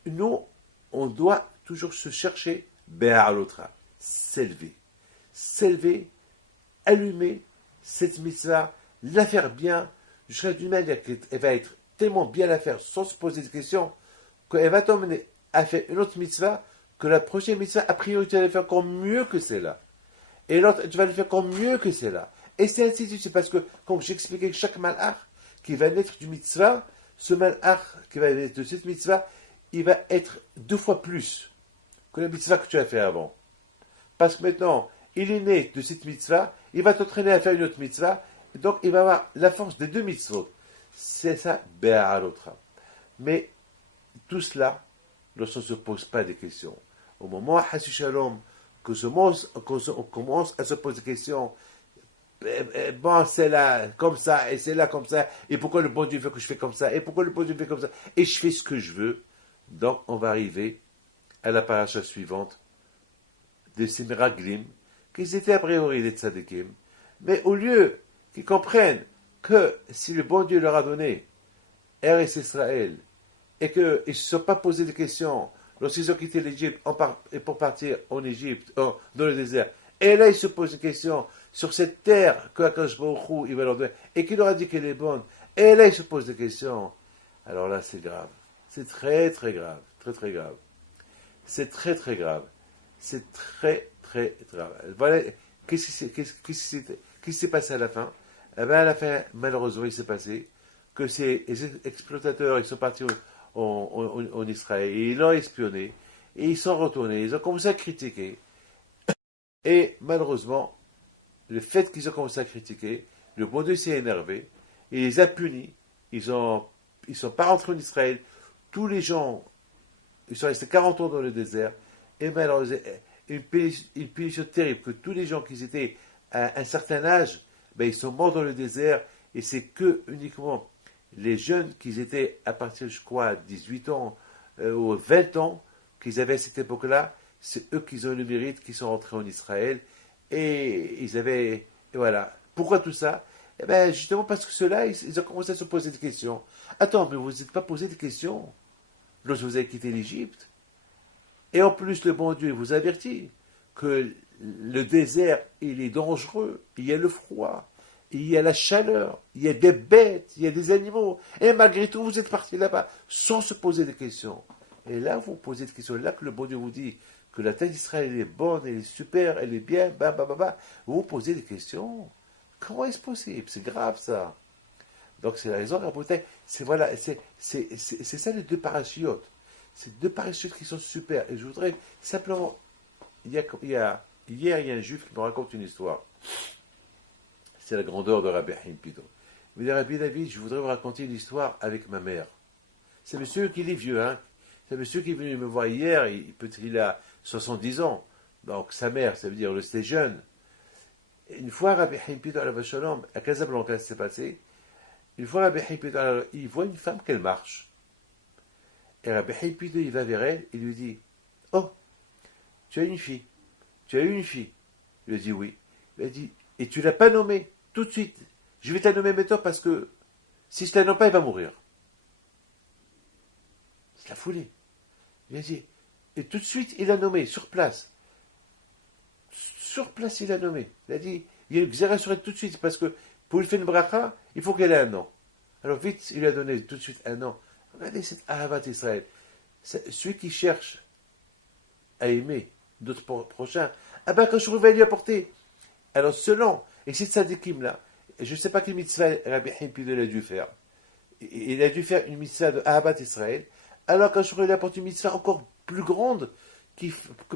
nous, on doit toujours se chercher, Be'alotra, s'élever, allumer cette mitzvah, la faire bien, jusqu'à d'une manière qu'elle va être tellement bien la faire sans se poser de questions, qu'elle va t'emmener à faire une autre mitzvah, que la prochaine mitzvah, a priori, tu vas le faire encore mieux que celle-là. Et l'autre, tu vas le faire encore mieux que celle-là. Et c'est ainsi de suite. C'est parce que, comme j'expliquais, chaque malach qui va naître du mitzvah, ce malach qui va naître de cette mitzvah, il va être 2 fois plus que la mitzvah que tu as fait avant. Parce que maintenant, il est né de cette mitzvah, il va t'entraîner à faire une autre mitzvah, et donc il va avoir la force des 2 mitzvot. C'est ça, Be'alotra. Mais tout cela, lorsqu'on ne se pose pas des questions. Au moment, Hassu Shalom, qu'on commence à se poser des questions, bon, c'est là comme ça, et c'est là comme ça, et pourquoi le bon Dieu veut que je fais comme ça, et pourquoi le bon Dieu fait comme ça, et je fais ce que je veux. Donc, on va arriver à la paracha suivante de ces miraglim, qu'ils étaient a priori des tzadikim, mais au lieu qu'ils comprennent que si le bon Dieu leur a donné Eretz Israël, et qu'ils ne se sont pas posé de questions lorsqu'ils ont quitté l'Égypte pour partir en Égypte, dans le désert, et là ils se posent des questions sur cette terre que Akadosh Baruch Hu, il va leur donner, et qu'il leur a dit qu'elle est bonne, et là ils se posent des questions, alors là c'est grave. C'est très très grave, très très grave. C'est très très grave. C'est très très grave. Voilà, qu'est-ce qui s'est passé à la fin? Eh bien, à la fin, malheureusement, il s'est passé que ces exploitateurs, ils sont partis en Israël, et ils l'ont espionné, et ils sont retournés, ils ont commencé à critiquer. Et malheureusement, le fait qu'ils ont commencé à critiquer, le bon Dieu s'est énervé, il les a punis, ils sont pas rentrés en Israël, tous les gens, ils sont restés 40 ans dans le désert, et malheureusement, une punition terrible, que tous les gens qui étaient à un certain âge, ben, ils sont morts dans le désert, et c'est que uniquement les jeunes qui étaient à partir, je crois, 18 ans ou 20 ans, qu'ils avaient à cette époque-là, c'est eux qui ont le mérite, qui sont rentrés en Israël, et ils avaient, et voilà. Pourquoi tout ça? Eh bien, justement parce que ceux-là, ils ont commencé à se poser des questions. Attends, mais vous n'êtes pas posé des questions lorsque vous avez quitté l'Égypte? Et en plus, le bon Dieu vous avertit que le désert, il est dangereux, il y a le froid, il y a la chaleur, il y a des bêtes, il y a des animaux. Et malgré tout, vous êtes parti là-bas sans se poser des questions. Et là, vous posez des questions. Là que le bon Dieu vous dit que la terre d'Israël elle est bonne, elle est super, elle est bien, vous vous posez des questions. Comment est-ce possible? C'est grave ça. Donc c'est la raison, c'est voilà, c'est ça les deux parachutes. C'est deux parachutes qui sont super. Et je voudrais simplement, hier, il y a un juif qui me raconte une histoire. C'est la grandeur de Rabbi Haim Pido. Il me dit, Rabbi David, je voudrais vous raconter une histoire avec ma mère. C'est monsieur qui est vieux, hein. C'est monsieur qui est venu me voir hier, il a 70 ans. Donc sa mère, ça veut dire c'était jeune. Une fois, Rabbi Haim Pido à Casablanca, ça s'est passé. Une fois, Rabbi Haim Pido, il voit une femme qu'elle marche. Et Rabbi Haim Pido, il va vers elle, il lui dit, oh, tu as une fille. Tu as eu une fille. Il lui dit oui. Il a dit, et tu ne l'as pas nommée tout de suite. Je vais te la nommer maintenant parce que si je ne la nomme pas, elle va mourir. C'est la folie. Il a dit, et tout de suite, il l'a nommée, sur place. Sur place, il l'a nommée. Il a dit, il y a une xéra sur elle tout de suite, parce que pour lui faire une bracha, il faut qu'elle ait un nom. Alors vite, il lui a donné tout de suite un nom. Regardez cette Ahavat Israël. Celui qui cherche à aimer d'autres prochains, ah ben quand je vais lui apporter. Alors selon, et cette sadikim là, je ne sais pas quelle mitzvah Rabbi Haim Pido a dû faire. Il a dû faire une mitzvah de Ahavat Israël. Alors quand je lui apporte une mitzvah encore plus grande,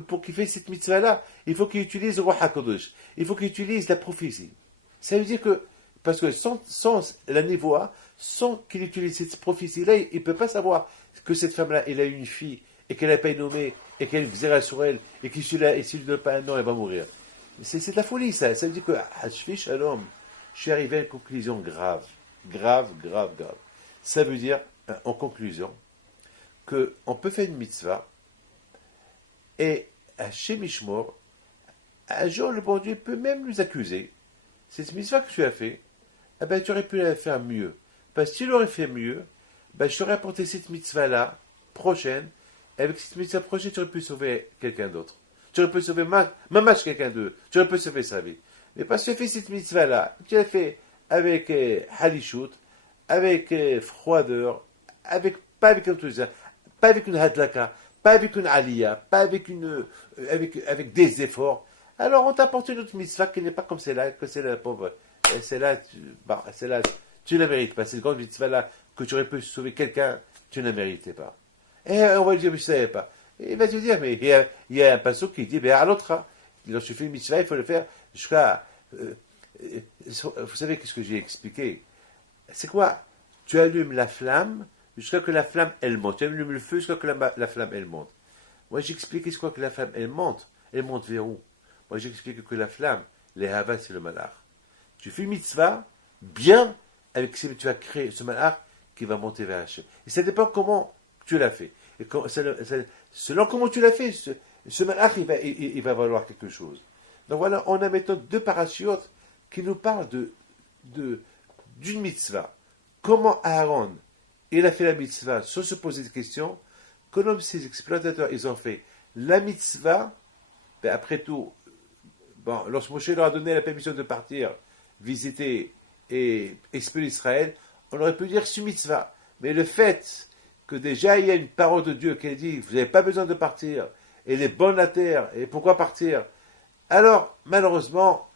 pour qu'il fasse cette mitzvah-là, il faut qu'il utilise le Roi HaKadosh. Il faut qu'il utilise la prophétie. Ça veut dire que, parce que sans la névoie, sans qu'il utilise cette prophétie-là, il ne peut pas savoir que cette femme-là, elle a une fille, et qu'elle n'a pas nommée, et qu'elle faisait sur elle, et que si elle ne lui donne pas un nom, elle va mourir. C'est de la folie, ça. Ça veut dire que, Hashvi Shalom, je suis arrivé à une conclusion grave. Grave. Ça veut dire, en conclusion, qu'on peut faire une mitzvah, et à Shemishmor, un jour, le bon Dieu peut même nous accuser. Cette mitzvah que tu as fait, eh ben, tu aurais pu la faire mieux. Parce que si tu l'aurais fait mieux, ben, je t'aurais apporté cette mitzvah-là, prochaine, et avec cette mitzvah prochaine, tu aurais pu sauver quelqu'un d'autre. Tu aurais pu sauver mamash quelqu'un d'autre. Tu aurais pu sauver sa vie. Mais parce que tu as fait cette mitzvah-là, tu l'as fait avec halichut, avec froideur, pas avec enthousiasme, pas avec une hadlaka, pas avec une aliyah, pas avec avec des efforts. Alors on t'apporte une autre mitzvah qui n'est pas comme celle-là, que c'est la pauvre. Celle-là, tu ne la mérites pas. Cette grande mitzvah-là, que tu aurais pu sauver quelqu'un, tu ne la méritais pas. Et on va lui dire, mais je ne savais pas. Et il va te dire, mais il y a un passage qui dit, à l'autre, lorsque tu fais une mitzvah, il faut le faire jusqu'à... vous savez ce que j'ai expliqué? C'est quoi? Tu allumes la flamme jusqu'à que la flamme, elle monte. Tu allumes le feu jusqu'à que la flamme, elle monte. Moi, j'ai expliqué c'est quoi que la flamme, elle monte. Elle monte vers où? Moi, j'ai expliqué que la flamme, les havas, c'est le malach. Tu fais une mitzvah, bien, avec ce que tu as créé, ce malach qui va monter vers Hachem. Et ça dépend comment tu l'as fait. Et selon comment tu l'as fait, ce malach, il va valoir quelque chose. Donc voilà, on a maintenant deux parachutes qui nous parlent d'une mitzvah. Comment Aaron, il a fait la mitzvah sans se poser de questions, comme ces exploitateurs, ils ont fait la mitzvah, ben après tout, bon, lorsque Moshe leur a donné la permission de partir, visiter et explorer Israël, on aurait pu dire c'est mitzvah. Mais le fait que déjà il y a une parole de Dieu qui dit vous n'avez pas besoin de partir, elle est bonne la terre, et pourquoi partir? Alors, malheureusement,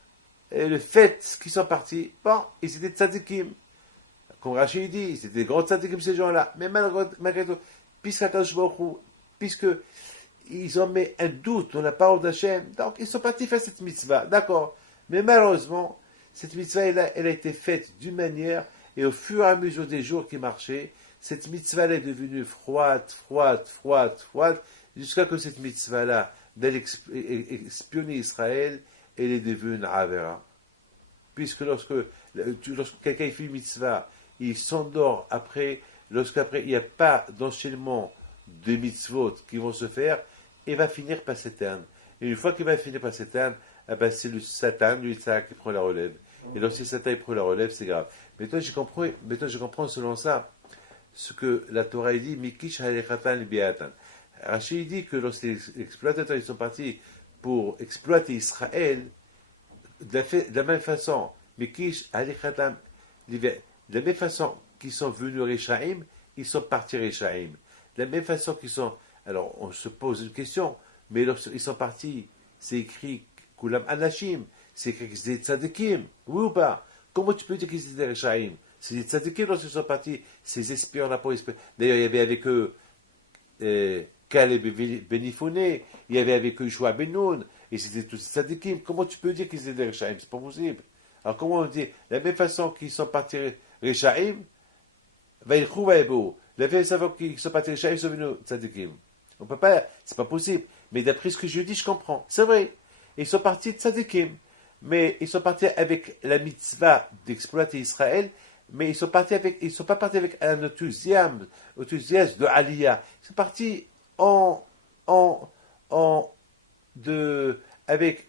le fait qu'ils sont partis, bon, ils étaient tzadikim. comme Rachid dit, c'était des grands tzadikim ces gens-là. Mais malgré tout, puisque ils ont mis un doute dans la parole d'Hachem, donc ils sont partis faire cette mitzvah, d'accord. Mais malheureusement, cette mitzvah, elle a été faite d'une manière, et au fur et à mesure des jours qui marchaient, cette mitzvah elle est devenue froide, jusqu'à que cette mitzvah-là, d'aller espionner Israël, elle est devenue une avera. Puisque lorsque quelqu'un fait une mitzvah, il s'endort après, lorsqu'après il n'y a pas d'enchaînement de mitzvot qui vont se faire, il va finir par s'éteindre. Et une fois qu'il va finir par s'éteindre, eh ben c'est le Satan, lui, qui prend la relève. Et lorsque le Satan prend la relève, c'est grave. Maintenant, je comprends selon ça ce que la Torah dit, Mikish halechatan biatan. Rachid dit que lorsque les exploitateurs ils sont partis pour exploiter Israël, de la même façon, Mikish halechatan, de la même façon qu'ils sont venus Réchaïm, ils sont partis Réchaïm. De la même façon qu'ils sont. Alors, on se pose une question, mais lorsqu'ils sont partis, c'est écrit Kulam Anashim, c'est écrit qu'ils étaient tzadikim, oui ou pas? Comment tu peux dire qu'ils étaient Réchaïm? C'est des tzadikim lorsqu'ils sont partis, ces espions-là pour espionner. D'ailleurs, il y avait avec eux Caleb Ben Yifouné, il y avait avec eux Yoshua Ben Nun, et c'était tous ces tzadikim. Comment tu peux dire qu'ils étaient Réchaïm? C'est pas possible. Alors, comment on dit? De la même façon qu'ils sont partis Réchaïm, Vaïlchou Vaïbou. La même façon qu'ils sont partis Réchaïm, ils sont venus tzadikim. On peut pas, c'est pas possible. Mais d'après ce que je dis, je comprends. C'est vrai. Ils sont partis de tzadikim. Mais ils sont partis avec la mitzvah d'exploiter Israël, mais ils sont pas partis avec un enthousiasme de Aliyah. Ils sont partis avec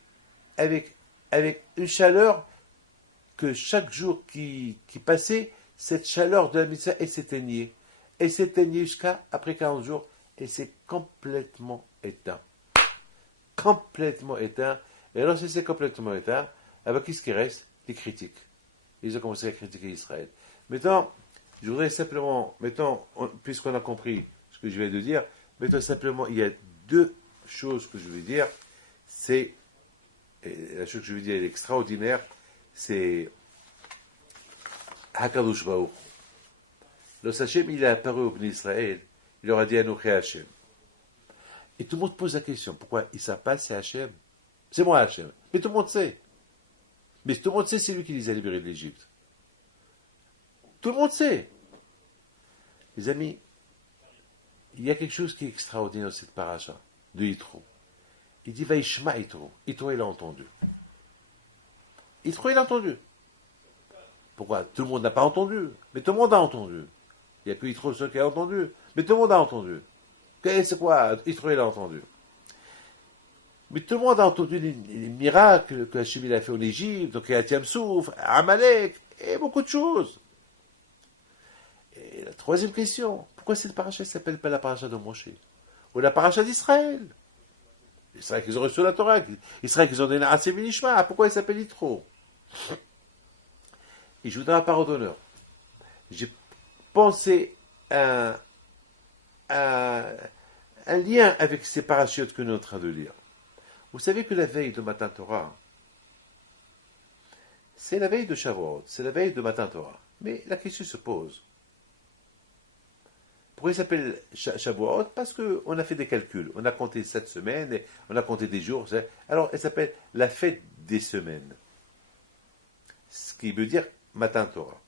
une chaleur que chaque jour qui passait, cette chaleur de la mitzvah, elle s'éteignait. Elle s'éteignait jusqu'à après 40 jours, et c'est complètement éteint. Complètement éteint. Et lorsque c'est complètement éteint, avec qu'est-ce qui reste? Les critiques. Ils ont commencé à critiquer Israël. Maintenant, je voudrais simplement, puisqu'on a compris ce que je viens de dire, maintenant simplement, il y a deux choses que je veux dire. La chose que je veux dire, elle est extraordinaire, c'est Hakadosh Baruch. Lorsque Hachem, il est apparu au peuple d'Israël, il leur a dit Anoché Hachem. Et tout le monde pose la question, pourquoi ils ne savent pas c'est Hachem? C'est moi Hachem. Mais tout le monde sait. Mais tout le monde sait, c'est lui qui les a libérés de l'Égypte. Tout le monde sait. Les amis, il y a quelque chose qui est extraordinaire dans cette paracha de Yitro. Il dit Vaishma Yitro. Yitro, il a entendu. Yitro, il a entendu. Pourquoi? Tout le monde n'a pas entendu. Mais tout le monde a entendu. Il n'y a que Yitro seul qui a entendu. Mais tout le monde a entendu. C'est quoi? Yitro, il a entendu. Mais tout le monde a entendu les miracles que Hachem a fait en Égypte, donc Yatiam Souf, Amalek, et beaucoup de choses. Et la troisième question, pourquoi cette paracha ne s'appelle pas la paracha de Moshe? Ou la paracha d'Israël? Israël qu'ils ont reçu la Torah, Israël qu'ils ont donné à Nishma, pourquoi il s'appelle Yitro? Et je vous donne la parole d'honneur. J'ai pensé à un lien avec ces parachutes que nous sommes en train de lire. Vous savez que la veille de Matan Torah, c'est la veille de Shavuot, c'est la veille de Matan Torah. Mais la question se pose. Pourquoi il s'appelle Shavuot? Parce qu'on a fait des calculs. On a compté 7 semaines, et on a compté des jours. Alors, elle s'appelle la fête des semaines. Ce qui veut dire Matan Torah.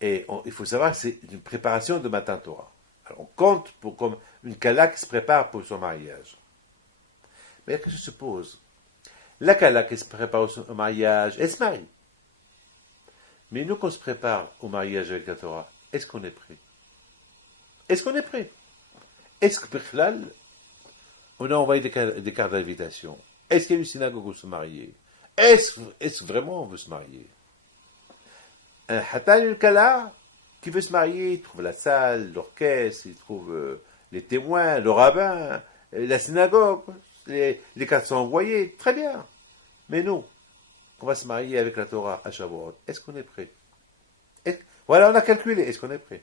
Et il faut savoir que c'est une préparation de Matan Torah. Alors, on compte comme une kala qui se prépare pour son mariage. Mais la question se pose. La kala qui se prépare au mariage, elle se marie. Mais nous, qu'on se prépare au mariage avec la Torah, est-ce qu'on est prêt? Est-ce qu'on est prêt? Est-ce que, Bichlal, on a envoyé des cartes d'invitation? Est-ce qu'il y a une synagogue où se marier? Est-ce que vraiment on veut se marier? Un hatan, une kala, qui veut se marier, il trouve la salle, l'orchestre, il trouve les témoins, le rabbin, la synagogue, les cartes sont envoyées, très bien. Mais nous, on va se marier avec la Torah à Shavuot, est-ce qu'on est prêt? Voilà, on a calculé, est-ce qu'on est prêt?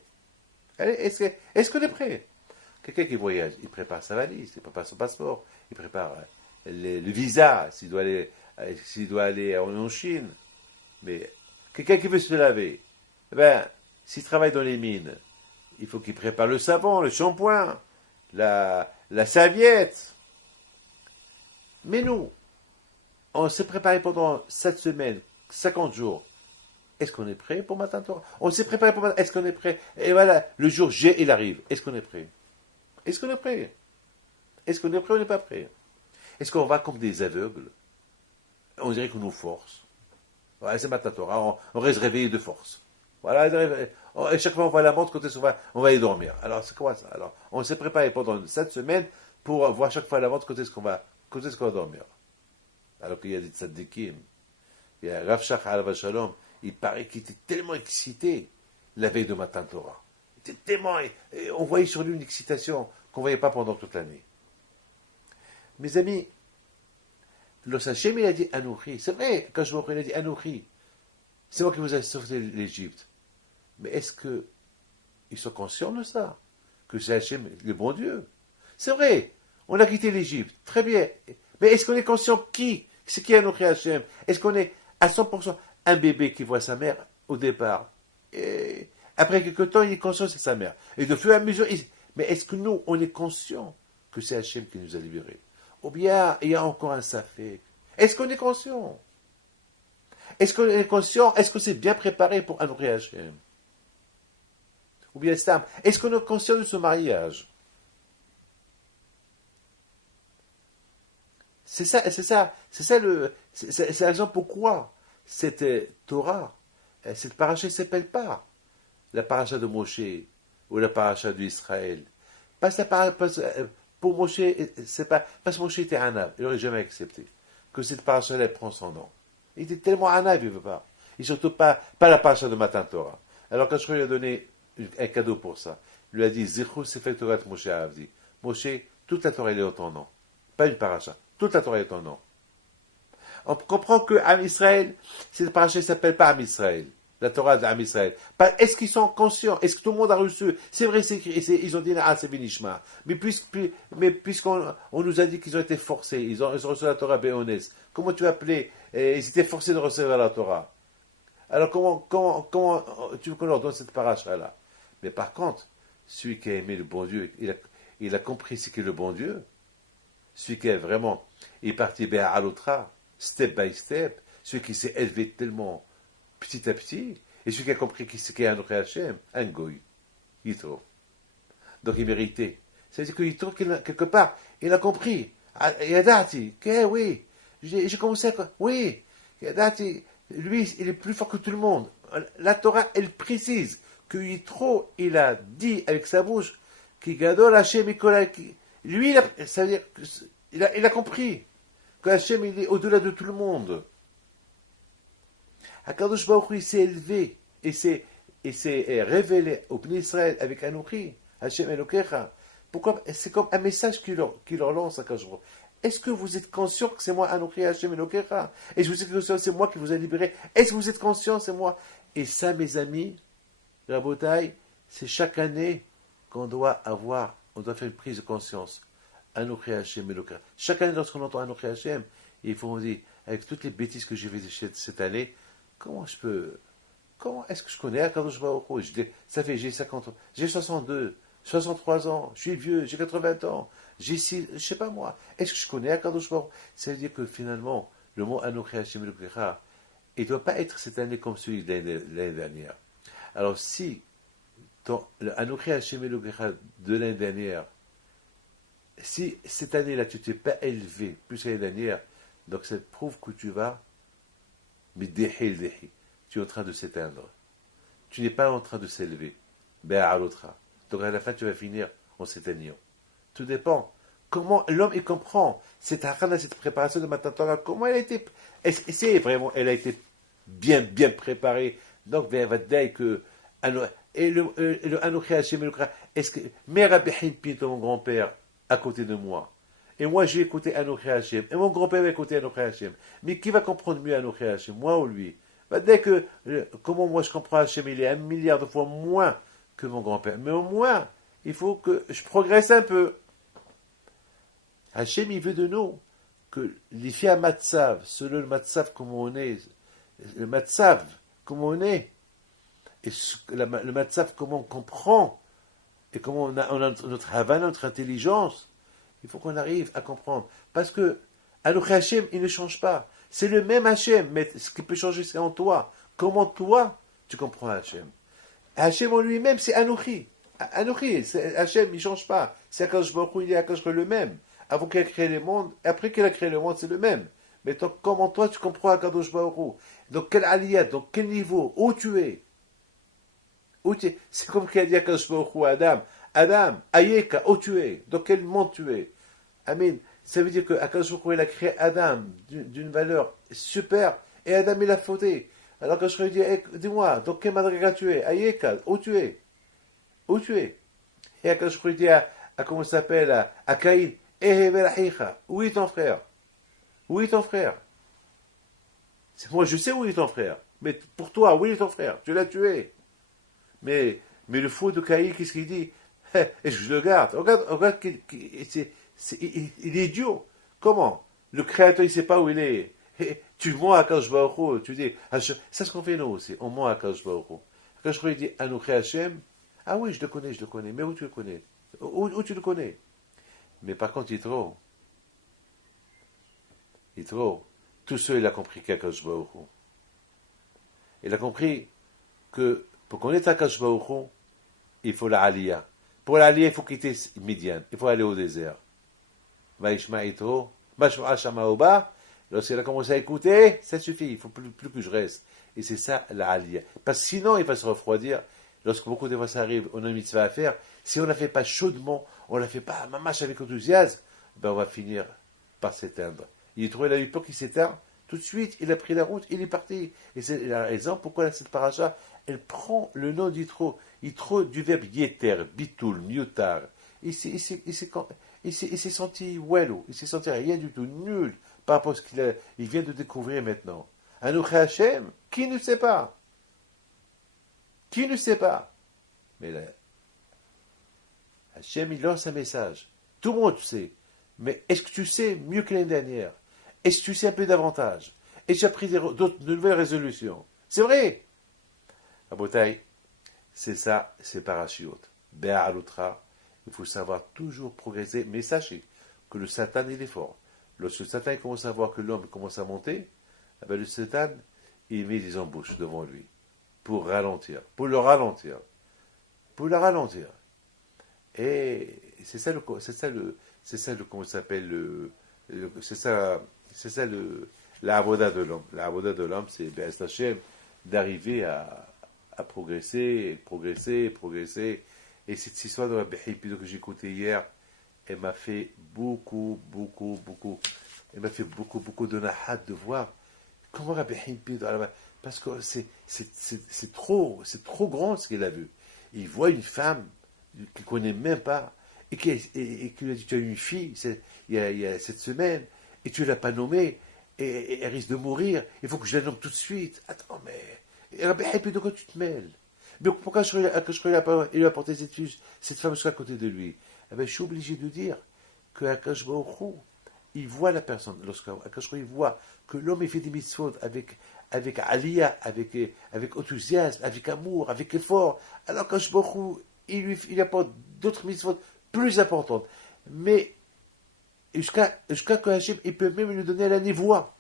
Est-ce qu'on est prêt? Quelqu'un qui voyage, il prépare sa valise, il prépare son passeport, il prépare le visa, s'il doit aller en Chine. Mais quelqu'un qui veut se laver, Eh ben, s'il travaille dans les mines, il faut qu'il prépare le savon, le shampoing, la serviette. Mais nous, on s'est préparé pendant 7 semaines, 50 jours. Est-ce qu'on est prêt pour Matan Torah? On s'est préparé pour Matan. Est-ce qu'on est prêt? Et voilà, le jour J, il arrive. Est-ce qu'on est prêt? Est-ce qu'on est prêt? Est-ce qu'on est prêt ou on n'est pas prêt? Est-ce qu'on va comme des aveugles? On dirait qu'on nous force. Voilà, c'est Matan Torah, on reste réveillé de force. Voilà, et chaque fois on voit la montre, quand on va aller dormir. Alors c'est quoi ça? Alors, on s'est préparé pendant 7 semaines pour voir chaque fois la montre, quand est-ce qu'on va dormir. Alors qu'il y a des tzaddikim, il y a Rav Shach Alav Shalom, il paraît qu'il était tellement excité la veille de Matan Torah. Il était tellement, et on voyait sur lui une excitation qu'on ne voyait pas pendant toute l'année. Mes amis, le Sachem, il a dit Anouchi. C'est vrai, quand je me il a dit Anouchi. C'est moi qui vous ai sauvé l'Égypte. Mais est-ce qu'ils sont conscients de ça? Que c'est Hachem, le bon Dieu? C'est vrai, on a quitté l'Égypte. Très bien. Mais est-ce qu'on est conscient c'est qui Anouchi Hachem? Est-ce qu'on est à 100% un bébé qui voit sa mère au départ? Et après quelques temps, il est conscient que c'est sa mère. Et de fur et à mesure, mais est-ce que nous, on est conscient que c'est Hachem qui nous a libérés? Ou bien, il y a encore un safek. Est-ce qu'on est conscient? Est-ce qu'on est conscient? Est-ce que c'est bien préparé pour Anouchi Hachem? Ou bien, est-ce qu'on est conscient de ce mariage? C'est la raison pourquoi cette Torah, cette paracha ne s'appelle pas la paracha de Moshe ou la paracha d'Israël. Pour Moshe, c'est pas, parce que Moshe était anav, il n'aurait jamais accepté que cette paracha-là prend son nom. Il était tellement anav, il ne veut pas. Et surtout pas la paracha de Matan Torah. Alors quand je lui ai donné un cadeau pour ça, il lui a dit, Zichru Sefer Torah Moshe Avdi. Moshe, toute la Torah elle est en ton nom. Pas une paracha. Toute la Torah est en nom. On comprend que Am Israël, cette paracha ne s'appelle pas Am Israël. La Torah d'Am Israël. Est-ce qu'ils sont conscients? Est-ce que tout le monde a reçu? C'est vrai, ils ont dit c'est Benishma. Mais puisqu'on nous a dit qu'ils ont été forcés, ils ont reçu la Torah Béonès. Comment tu vas appeler? Ils étaient forcés de recevoir la Torah. Alors comment tu veux qu'on leur donne cette paracha-là? Mais par contre, celui qui a aimé le bon Dieu, il a compris ce qu'est le bon Dieu. Celui qui est vraiment, il est parti à l'autre, step by step, celui qui s'est élevé tellement petit à petit, et celui qui a compris ce qu'est Anouchi Hachem, un goy, Yitro. Donc il méritait. Ça veut dire que Yitro, quelque part, il a compris. Yadati, oui, j'ai commencé à... Oui, Yadati, lui, il est plus fort que tout le monde. La Torah, elle précise que Yitro, il a dit avec sa bouche, qui Gadol Hachem Mikola, lui, ça veut dire il a compris que Hachem, il est au-delà de tout le monde. HaKadosh Baruch Hu, il s'est élevé et s'est révélé au Bnei Israël avec Anouchi, Hachem Elokecha. Pourquoi? C'est comme un message qu'il leur lance à HaKadosh Baruch Hu. Est-ce que vous êtes conscient que c'est moi, Anouchi, Hachem Elokecha? Est-ce que vous êtes conscient que c'est moi qui vous ai libéré? Est-ce que vous êtes conscient, c'est moi? Et ça, mes amis, Rabotai, c'est chaque année qu'on doit faire une prise de conscience. Anouchi Hachem Elokecha. Chaque année, lorsqu'on entend Anouchi Hachem, il faut me dire, avec toutes les bêtises que j'ai faites cette année, comment est-ce que je connais Akadosh Baruch Hu? Ça fait, j'ai 50 ans, j'ai 62, 63 ans, je suis vieux, j'ai 80 ans, je sais pas moi. Est-ce que je connais Akadosh Baruch Hu? Ça veut dire que finalement, le mot Anouchi Hachem Elokecha, il ne doit pas être cette année comme celui de l'année dernière. Alors si le Anouchi Hachem Elokecha de l'année dernière, si cette année-là, tu ne t'es pas élevé plus que l'année dernière, donc ça prouve que tu vas, mais tu es en train de s'éteindre. Tu n'es pas en train de s'élever. Donc à la fin, tu vas finir en s'éteignant. Tout dépend. Comment l'homme, il comprend cette préparation de Matan Torah, comment elle a été, c'est vraiment, elle a été bien préparée. Donc, il va dire que, et le Anouchi Hachem Elokecha, est-ce que, mais Rabbi Pinto, mon grand-père, à côté de moi. Et moi, j'ai écouté Anouchi Hachem. Et mon grand-père a écouté Anouchi Hachem. Mais qui va comprendre mieux Anouchi Hachem, moi ou lui? Dès que, comment moi je comprends Hachem, il est 1 milliard de fois moins que mon grand-père. Mais au moins, il faut que je progresse un peu. Hachem, il veut de nous que les filles à Matzav, selon le Matzav comme on est, le Matzav comme on est, et le matzav, comment on comprend, et comment on a notre havana, notre intelligence, il faut qu'on arrive à comprendre. Parce que Anochi Hashem, il ne change pas. C'est le même Hashem, mais ce qui peut changer, c'est en toi. Comment toi, tu comprends Hashem? Hashem en lui-même, c'est Anochi. Anochi, Hashem, il ne change pas. C'est Akadosh Baruch Hu, il est Akadosh Baruch Hu le même. Avant qu'il a créé le monde, et après qu'il a créé le monde, c'est le même. Mais donc, comment toi, tu comprends Akadosh Baruch Hu? Donc, quel aliyat, donc quel niveau, où tu es? C'est comme qu'il a dit Akadosh Baruch Hu à Adam. Adam, Ayeka, où tu es? Dans quel monde tu es? Amen. Ça veut dire que Akadosh Baruch Hu, il a créé Adam d'une valeur super, et Adam, il a fauté. Alors que je lui dis, dis-moi, dans quel madrigal tu es? Ayeka, où tu es? Où tu es? Et Akadosh Baruch Hu dit comment ça s'appelle, à Caïn, où est ton frère? Où est ton frère? Moi, je sais où est ton frère. Mais pour toi, où est ton frère? Tu l'as tué. Mais le fou de Caïn, qu'est-ce qu'il dit? Et je le garde. Regarde il est idiot. Comment? Le Créateur, il ne sait pas où il est. Et tu mens à Akadosh Baruch Hu. Tu dis, c'est ce qu'on fait nous aussi. On ment à Akadosh Baruch Hu. Akadosh Baruch Hu dit, Anochi Hashem. Ah oui, je le connais. Mais où tu le connais? Où tu le connais? Mais par contre, il est trop. Il est trop. Tout seul, il a compris qu'Akadosh Baruch Hu. Il a compris que pour connaître Akadosh Baruch Hu, il faut la aliyah. Pour la aliyah, il faut quitter Midian. Il faut aller au désert. Vaishma Itro, Mashma Shamaoba. Lorsqu'il a commencé à écouter, ça suffit. Il ne faut plus que je reste. Et c'est ça la aliyah. Parce que sinon, il va se refroidir. Lorsque beaucoup de fois ça arrive, on a une mitzvah à faire. Si on ne la fait pas chaudement, on ne la fait pas mamache avec enthousiasme, ben on va finir par s'éteindre. Il a trouvé la peur qui s'éteint. Tout de suite, il a pris la route, il est parti. Et c'est la raison pourquoi cette paracha, elle prend le nom d'Yitro. Yitro du verbe yeter, bitul, miutar. Il s'est senti wello, il s'est senti rien du tout, nul, par rapport à ce qu'il vient de découvrir maintenant. Anochi Hashem, qui ne sait pas? Qui ne sait pas? Mais là, Hashem, il lance un message. Tout le monde sait. Mais est-ce que tu sais mieux que l'année dernière? Est-ce que tu sais un peu davantage? Et tu as pris de nouvelles résolutions? C'est vrai. Abotai, c'est ça, c'est parachute. Be'alutra, il faut savoir toujours progresser. Mais sachez que le Satan, il est fort. Lorsque le Satan commence à voir que l'homme commence à monter, eh bien, le Satan, il met des embûches devant lui pour ralentir, pour le ralentir. Et c'est ça le comment ça s'appelle la avoda de l'homme. La avoda de l'homme, c'est Be'ez Hashem, d'arriver à progresser. Et cette histoire de la Behipido que j'ai écoutée hier, elle m'a fait beaucoup de nahat de voir comment Rabbi Hipido, parce que c'est trop grand ce qu'il a vu. Il voit une femme qu'il ne connaît même pas, et qui lui a dit, tu as une fille il y a cette semaine, et tu ne l'as pas nommée, et elle risque de mourir, il faut que je la nomme tout de suite. Attends, mais Rabbi Hipido, quand tu te mêles? Mais pourquoi il lui a apporté cette femme jusqu'à côté de lui? Eh bien, je suis obligé de dire que Akadosh Baruch Hu, il voit la personne. Lorsqu'Akadosh Baruch Hu, il voit que l'homme fait des mitzvot avec aliyah, avec enthousiasme, avec amour, avec effort, alors qu'Akadosh Baruch Hu, il apporte d'autres mitzvot plus importantes. Mais jusqu'à que Hachem, il peut même lui donner la névoie,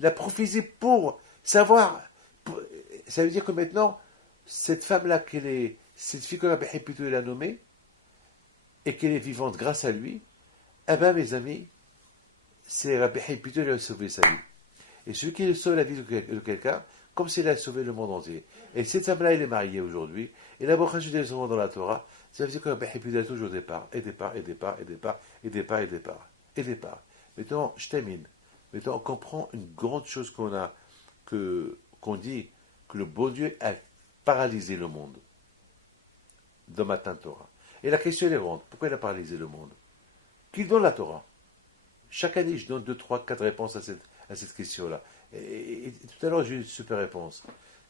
la prophétie pour savoir. Ça veut dire que maintenant, cette femme-là, cette fille que Rabbi Hipido l'a nommée, et qu'elle est vivante grâce à lui, eh bien, mes amis, c'est Rabbi Hipido qui a sauvé sa vie. Et celui qui sauve la vie de quelqu'un, comme s'il a sauvé le monde entier. Et cette femme-là, elle est mariée aujourd'hui, et la bracha des enfants dans la Torah, ça veut dire que Rabbi Hipido est toujours départ. Maintenant, je termine. Maintenant, on comprend une grande chose qu'on dit, que le bon Dieu a paralysé le monde dans Matan Torah. Et la question est grande. Pourquoi il a paralysé le monde? Qui donne la Torah? Chaque année, je donne 2, 3, 4 réponses à cette question-là. Et tout à l'heure, j'ai eu une super réponse.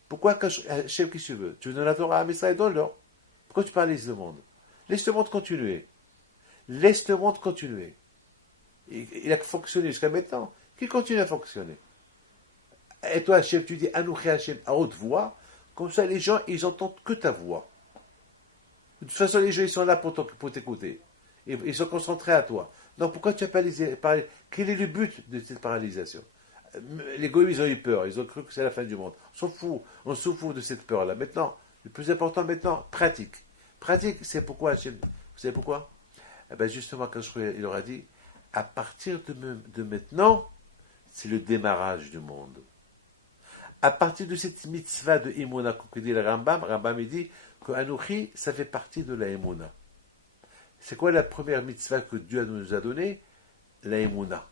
Pourquoi Hachem, qui tu veux? Tu veux donner la Torah à Messiah, donne-leur. Pourquoi tu paralyses le monde? Laisse le monde continuer. Il a fonctionné jusqu'à maintenant. Qu'il continue à fonctionner. Et toi, Hachem, tu dis Anochi Hachem à haute voix, Comme ça, les gens, ils entendent que ta voix. De toute façon, les gens, ils sont là pour t'écouter. Et ils sont concentrés à toi. Donc, pourquoi tu as paralysé? Quel est le but de cette paralysation? Les goïms, ils ont eu peur. Ils ont cru que c'est la fin du monde. On s'en fout de cette peur-là. Maintenant, le plus important maintenant, pratique. Pratique, c'est pourquoi, Hachem, vous savez pourquoi? Eh bien, justement, quand il leur a dit, à partir de maintenant, c'est le démarrage du monde. À partir de cette mitzvah de Emouna, que dit le Rambam il dit que Anouchi, ça fait partie de la Emouna. C'est quoi la première mitzvah que Dieu nous a donnée? La Emouna.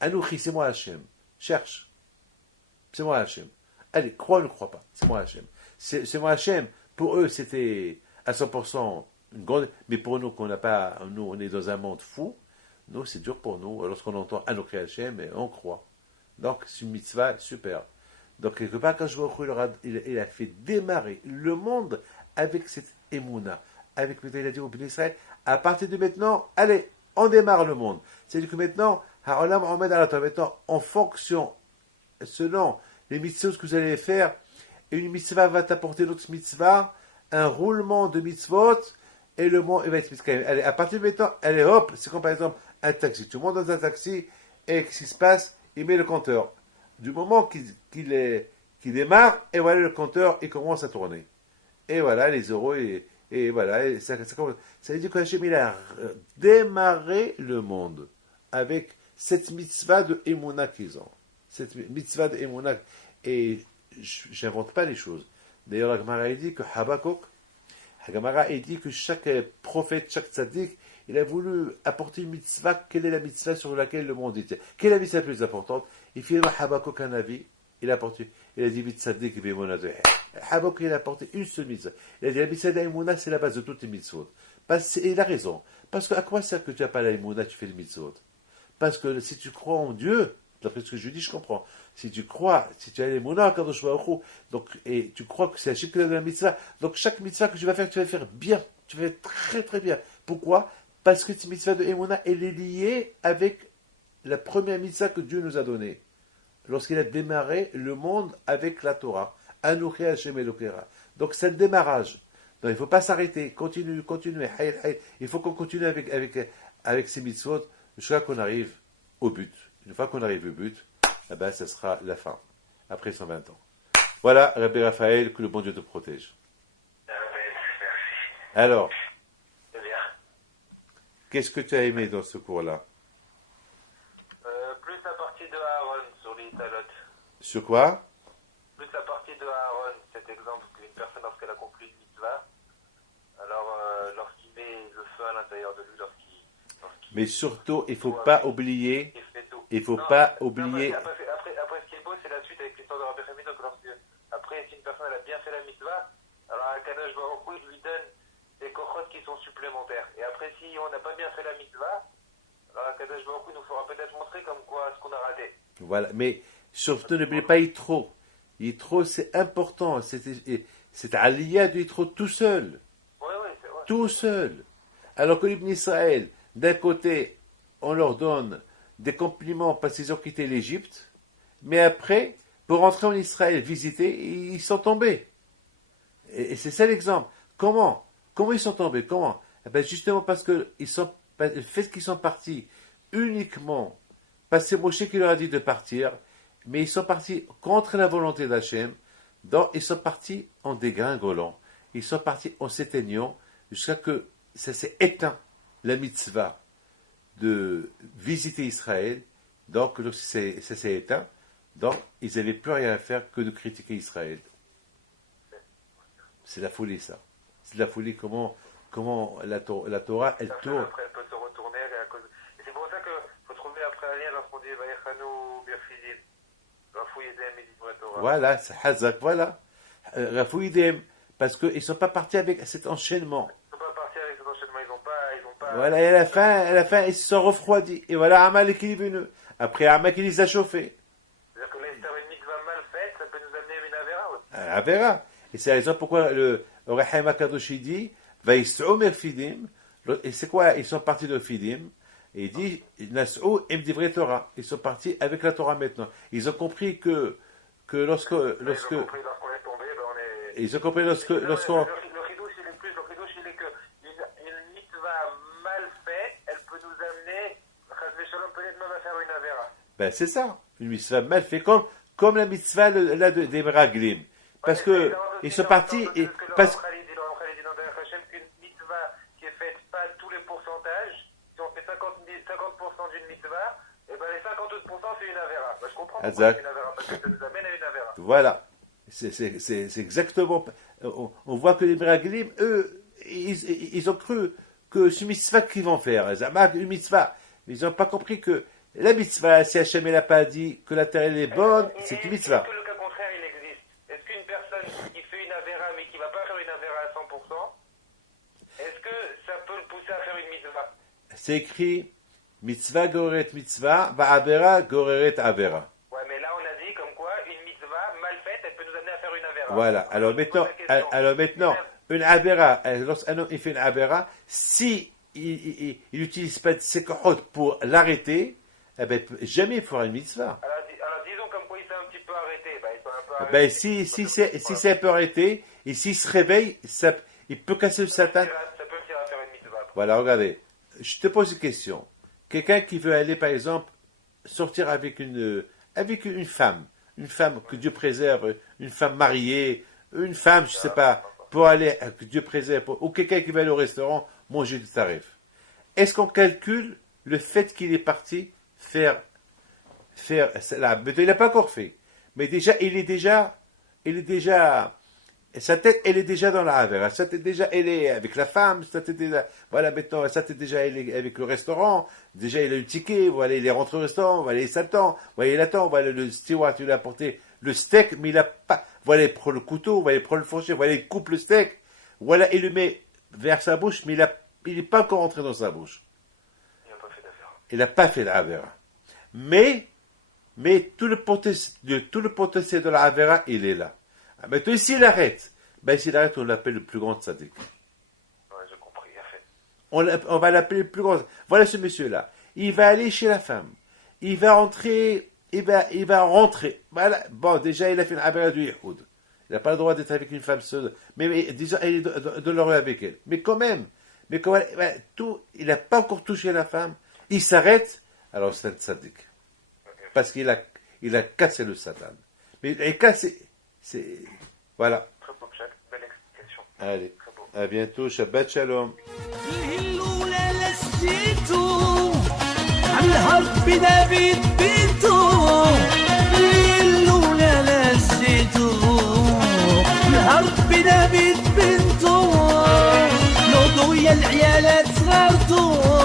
Anouchi, c'est moi Hachem. Cherche. C'est moi Hachem. Allez, crois ou ne crois pas. C'est moi Hachem. C'est moi Hachem. Pour eux, c'était à 100% une grande. Mais pour nous, nous, on est dans un monde fou. Nous, c'est dur pour nous. Lorsqu'on entend Anouchi Hachem, on croit. Donc, c'est une mitzvah super. Donc, quelque part, quand je vois il a fait démarrer le monde avec cette émouna. Il a dit au Béni Israël, à partir de maintenant, allez, on démarre le monde. C'est-à-dire que maintenant, maintenant, en fonction, selon les mitzvot que vous allez faire, une mitzvah va t'apporter l'autre mitzvah, un roulement de mitzvot, et le monde va être mitzvah. Allez, à partir de maintenant, allez, hop, c'est comme par exemple un taxi. Tout le monde dans un taxi, et qu'est-ce qui se passe? Il met le compteur. Du moment qu'il démarre, et voilà, le compteur, il commence à tourner. Et voilà, les euros, et voilà, et ça veut dire que Hachem, il a démarré le monde avec cette mitzvah de Emouna qu'ils ont. Cette mitzvah de Emouna. Et j'invente pas les choses. D'ailleurs, la Gemara dit que dit que chaque prophète, chaque tzaddik, il a voulu apporter une mitzvah. Quelle est la mitzvah sur laquelle le monde était? Quelle est la mitzvah la plus importante? Et finalement, Habakkuk, un avis, il a dit mitzvahdik b'emuna. Habakkuk, il a apporté une seule mitzvah. Il a dit la mitzvah d'Aïmouna, c'est la base de toutes les mitzvot. Et il a raison. Parce que à quoi sert que tu n'as pas l'Aïmouna, tu fais les mitzvot? Parce que si tu crois en Dieu, d'après ce que je dis, je comprends. Si tu as l'Aïmouna, donc, et tu crois que c'est Hachem qui donne la mitzvah, donc chaque mitzvah que tu vas faire bien. Tu vas faire très très bien. Pourquoi? Parce que cette mitzvah de Emouna, elle est liée avec la première mitzvah que Dieu nous a donnée. Lorsqu'il a démarré le monde avec la Torah. Anouchi Hashem Elokera. Donc c'est le démarrage. Donc il ne faut pas s'arrêter. Continuez. Il faut qu'on continue avec ces mitzvot jusqu'à qu'on arrive au but. Une fois qu'on arrive au but, eh ben, ce sera la fin. Après 120 ans. Voilà, Rabbi Raphaël, que le bon Dieu te protège. Merci. Alors, C'est bien. qu'est-ce que tu as aimé dans ce cours-là? Plus la partie de Aaron sur les talot. Sur quoi? Plus la partie de Aaron, cet exemple qu'une personne, lorsqu'elle a conclu une mitzvah, alors lorsqu'il met le feu à l'intérieur de lui, lorsqu'il Mais surtout, il ne faut pas oublier. Il ne faut pas oublier. Après, ce qui est beau, c'est la suite avec l'histoire de Rabbi Chami. Donc, après, si une personne elle a bien fait la mitzvah, alors Akadosh Baruch Hu, il lui donne des kochot qui sont supplémentaires. Et après, si on n'a pas bien fait la mitzvah, alors Akadosh Baruch Hu nous fera peut-être montrer comme quoi ce qu'on a raté. Voilà, mais surtout n'oubliez pas Yitro. Yitro, c'est important. C'est Aliyah de Yitro tout seul. Oui, c'est vrai. Tout seul. Alors que l'Ibn Israël, d'un côté, on leur donne des compliments parce qu'ils ont quitté l'Égypte, mais après, pour rentrer en Israël, visiter, ils sont tombés. Et c'est ça l'exemple. Comment ils sont tombés? Comment? Eh bien, justement parce que le fait qu'ils sont partis uniquement, parce que c'est Moshe qui leur a dit de partir, mais ils sont partis contre la volonté d'Hachem, donc ils sont partis en dégringolant, ils sont partis en s'éteignant, jusqu'à que ça s'est éteint, la mitzvah de visiter Israël. Donc, lorsque ça s'est éteint, donc ils n'avaient plus rien à faire que de critiquer Israël. C'est la folie, ça. C'est la folie, comment la Torah, elle tourne. Après, elle peut se retourner. Et c'est pour ça qu'il faut trouver après un lien lorsqu'on dit Vayechanou Birfidim. Rafou Yedem et Divrei Torah. Voilà, c'est Hazak, voilà. Rafou Yedem, parce qu'ils ne sont pas partis avec cet enchaînement. Ils ne sont pas partis avec cet enchaînement. Ils n'ont pas. Voilà, et à la fin, ils se sont refroidis. Et voilà, Amalek qui est venu. Après, Amalek, il les a chauffés. C'est-à-dire que là, une mitzvah mal faite, ça peut nous amener à une Avera aussi. Avera. Et c'est la raison pourquoi le Rehaim HaKadosh dit Vaïs'ou Merfidim. Et c'est quoi? Ils sont partis de Fidim. Et il dit Nas'ou Im Divrei Torah. Ils sont partis avec la Torah maintenant. Ils ont compris que lorsque. Ils ont compris, lorsqu'on est tombé, ils ont compris Le lorsqu'on... chidouche, il est plus, le chidouche, il est que une mitzvah mal faite, elle peut nous amener, chas v'shalom, peut-être même à faire une avera. Ben, c'est ça, une mitzvah mal faite, comme la mitzvah là, des Meraglim. Parce que ils sont partis... Parce... Qu'une mitzvah qui est faite pas tous les pourcentages, si on fait 50% d'une mitzvah, et ben les 50% c'est une avera. Ben, je comprends pourquoi Exact. c'est une avera, parce que ça nous amène à une avera. Voilà. C'est exactement... On voit que les Meraglim, eux, ils ont cru que c'est une mitzvah qu'ils vont faire. Une mitzvah. Mais ils n'ont pas compris que la mitzvah, si Hachem n'a pas dit que la terre elle est bonne, c'est une mitzvah. Est-ce que le cas contraire il existe? Est-ce qu'une personne qui fait une avera mais qui ne va pas faire une avera à 100%, est-ce que ça peut le pousser à faire une mitzvah? C'est écrit mitzvah goreret mitzvah, va'avera goreret avera. Ouais, mais là on a dit comme quoi une mitzvah mal faite, elle peut nous amener à faire une avera. Voilà. Alors maintenant, une avera, lorsqu'un homme il fait une avera, si il n'utilise pas de sekhot pour l'arrêter, eh ben, jamais il fera une mitzvah. Alors disons comme quoi il s'est un petit peu arrêté. Ben, il s'est un peu arrêté. Ben, si c'est un peu arrêté, et s'il se réveille, il peut casser le Satan. Ça peut tirer à faire une mitzvah. Voilà, regardez. Je te pose une question. Quelqu'un qui veut aller, par exemple, sortir avec une femme que Dieu préserve, une femme mariée, une femme, je sais pas, pour aller, que Dieu préserve, ou quelqu'un qui va aller au restaurant, manger du tarif. Est-ce qu'on calcule le fait qu'il est parti faire là, mais il n'a pas encore fait. Mais déjà, sa tête, elle est déjà dans la havera. Sa tête, déjà, elle est avec la femme. Sa tête, déjà, voilà, maintenant, sa tête, déjà, elle est avec le restaurant. Déjà, il a eu le ticket. Voilà, il est rentré au restaurant. Voilà, il s'attend. Voilà, il attend. Voilà, le steward, il lui a apporté le steak, mais il n'a pas. Voilà, il prend le couteau. Voilà, il prend le fourchette. Voilà, il coupe le steak. Voilà, il le met vers sa bouche, mais il n'est pas encore rentré dans sa bouche. Il n'a pas fait d'affaire. Il n'a pas fait la havera. Mais tout le potentiel de la havera, il est là. Maintenant, s'il arrête, on l'appelle le plus grand tzaddik. Ouais, j'ai compris, il a fait. On va l'appeler le plus grand. Voilà ce monsieur-là. Il va aller chez la femme. Il va rentrer. Voilà. Bon, déjà, il a fait une havera du Yehoud. Il n'a pas le droit d'être avec une femme seule. Mais disons, il est de l'heureux avec elle. Mais quand même, il n'a pas encore touché la femme. Il s'arrête. Alors, c'est un tzaddik. Parce qu'il a cassé le Satan. Mais il a cassé. Voilà. Très beau, Jacques. Belle explication. Allez. Très beau. À bientôt. Shabbat Shalom. الأولى لسيتو عالهرب بنبيت بيتو الأولى لسيتو الهرب بنبيت بنتو نوضو يا العيالات صغرتو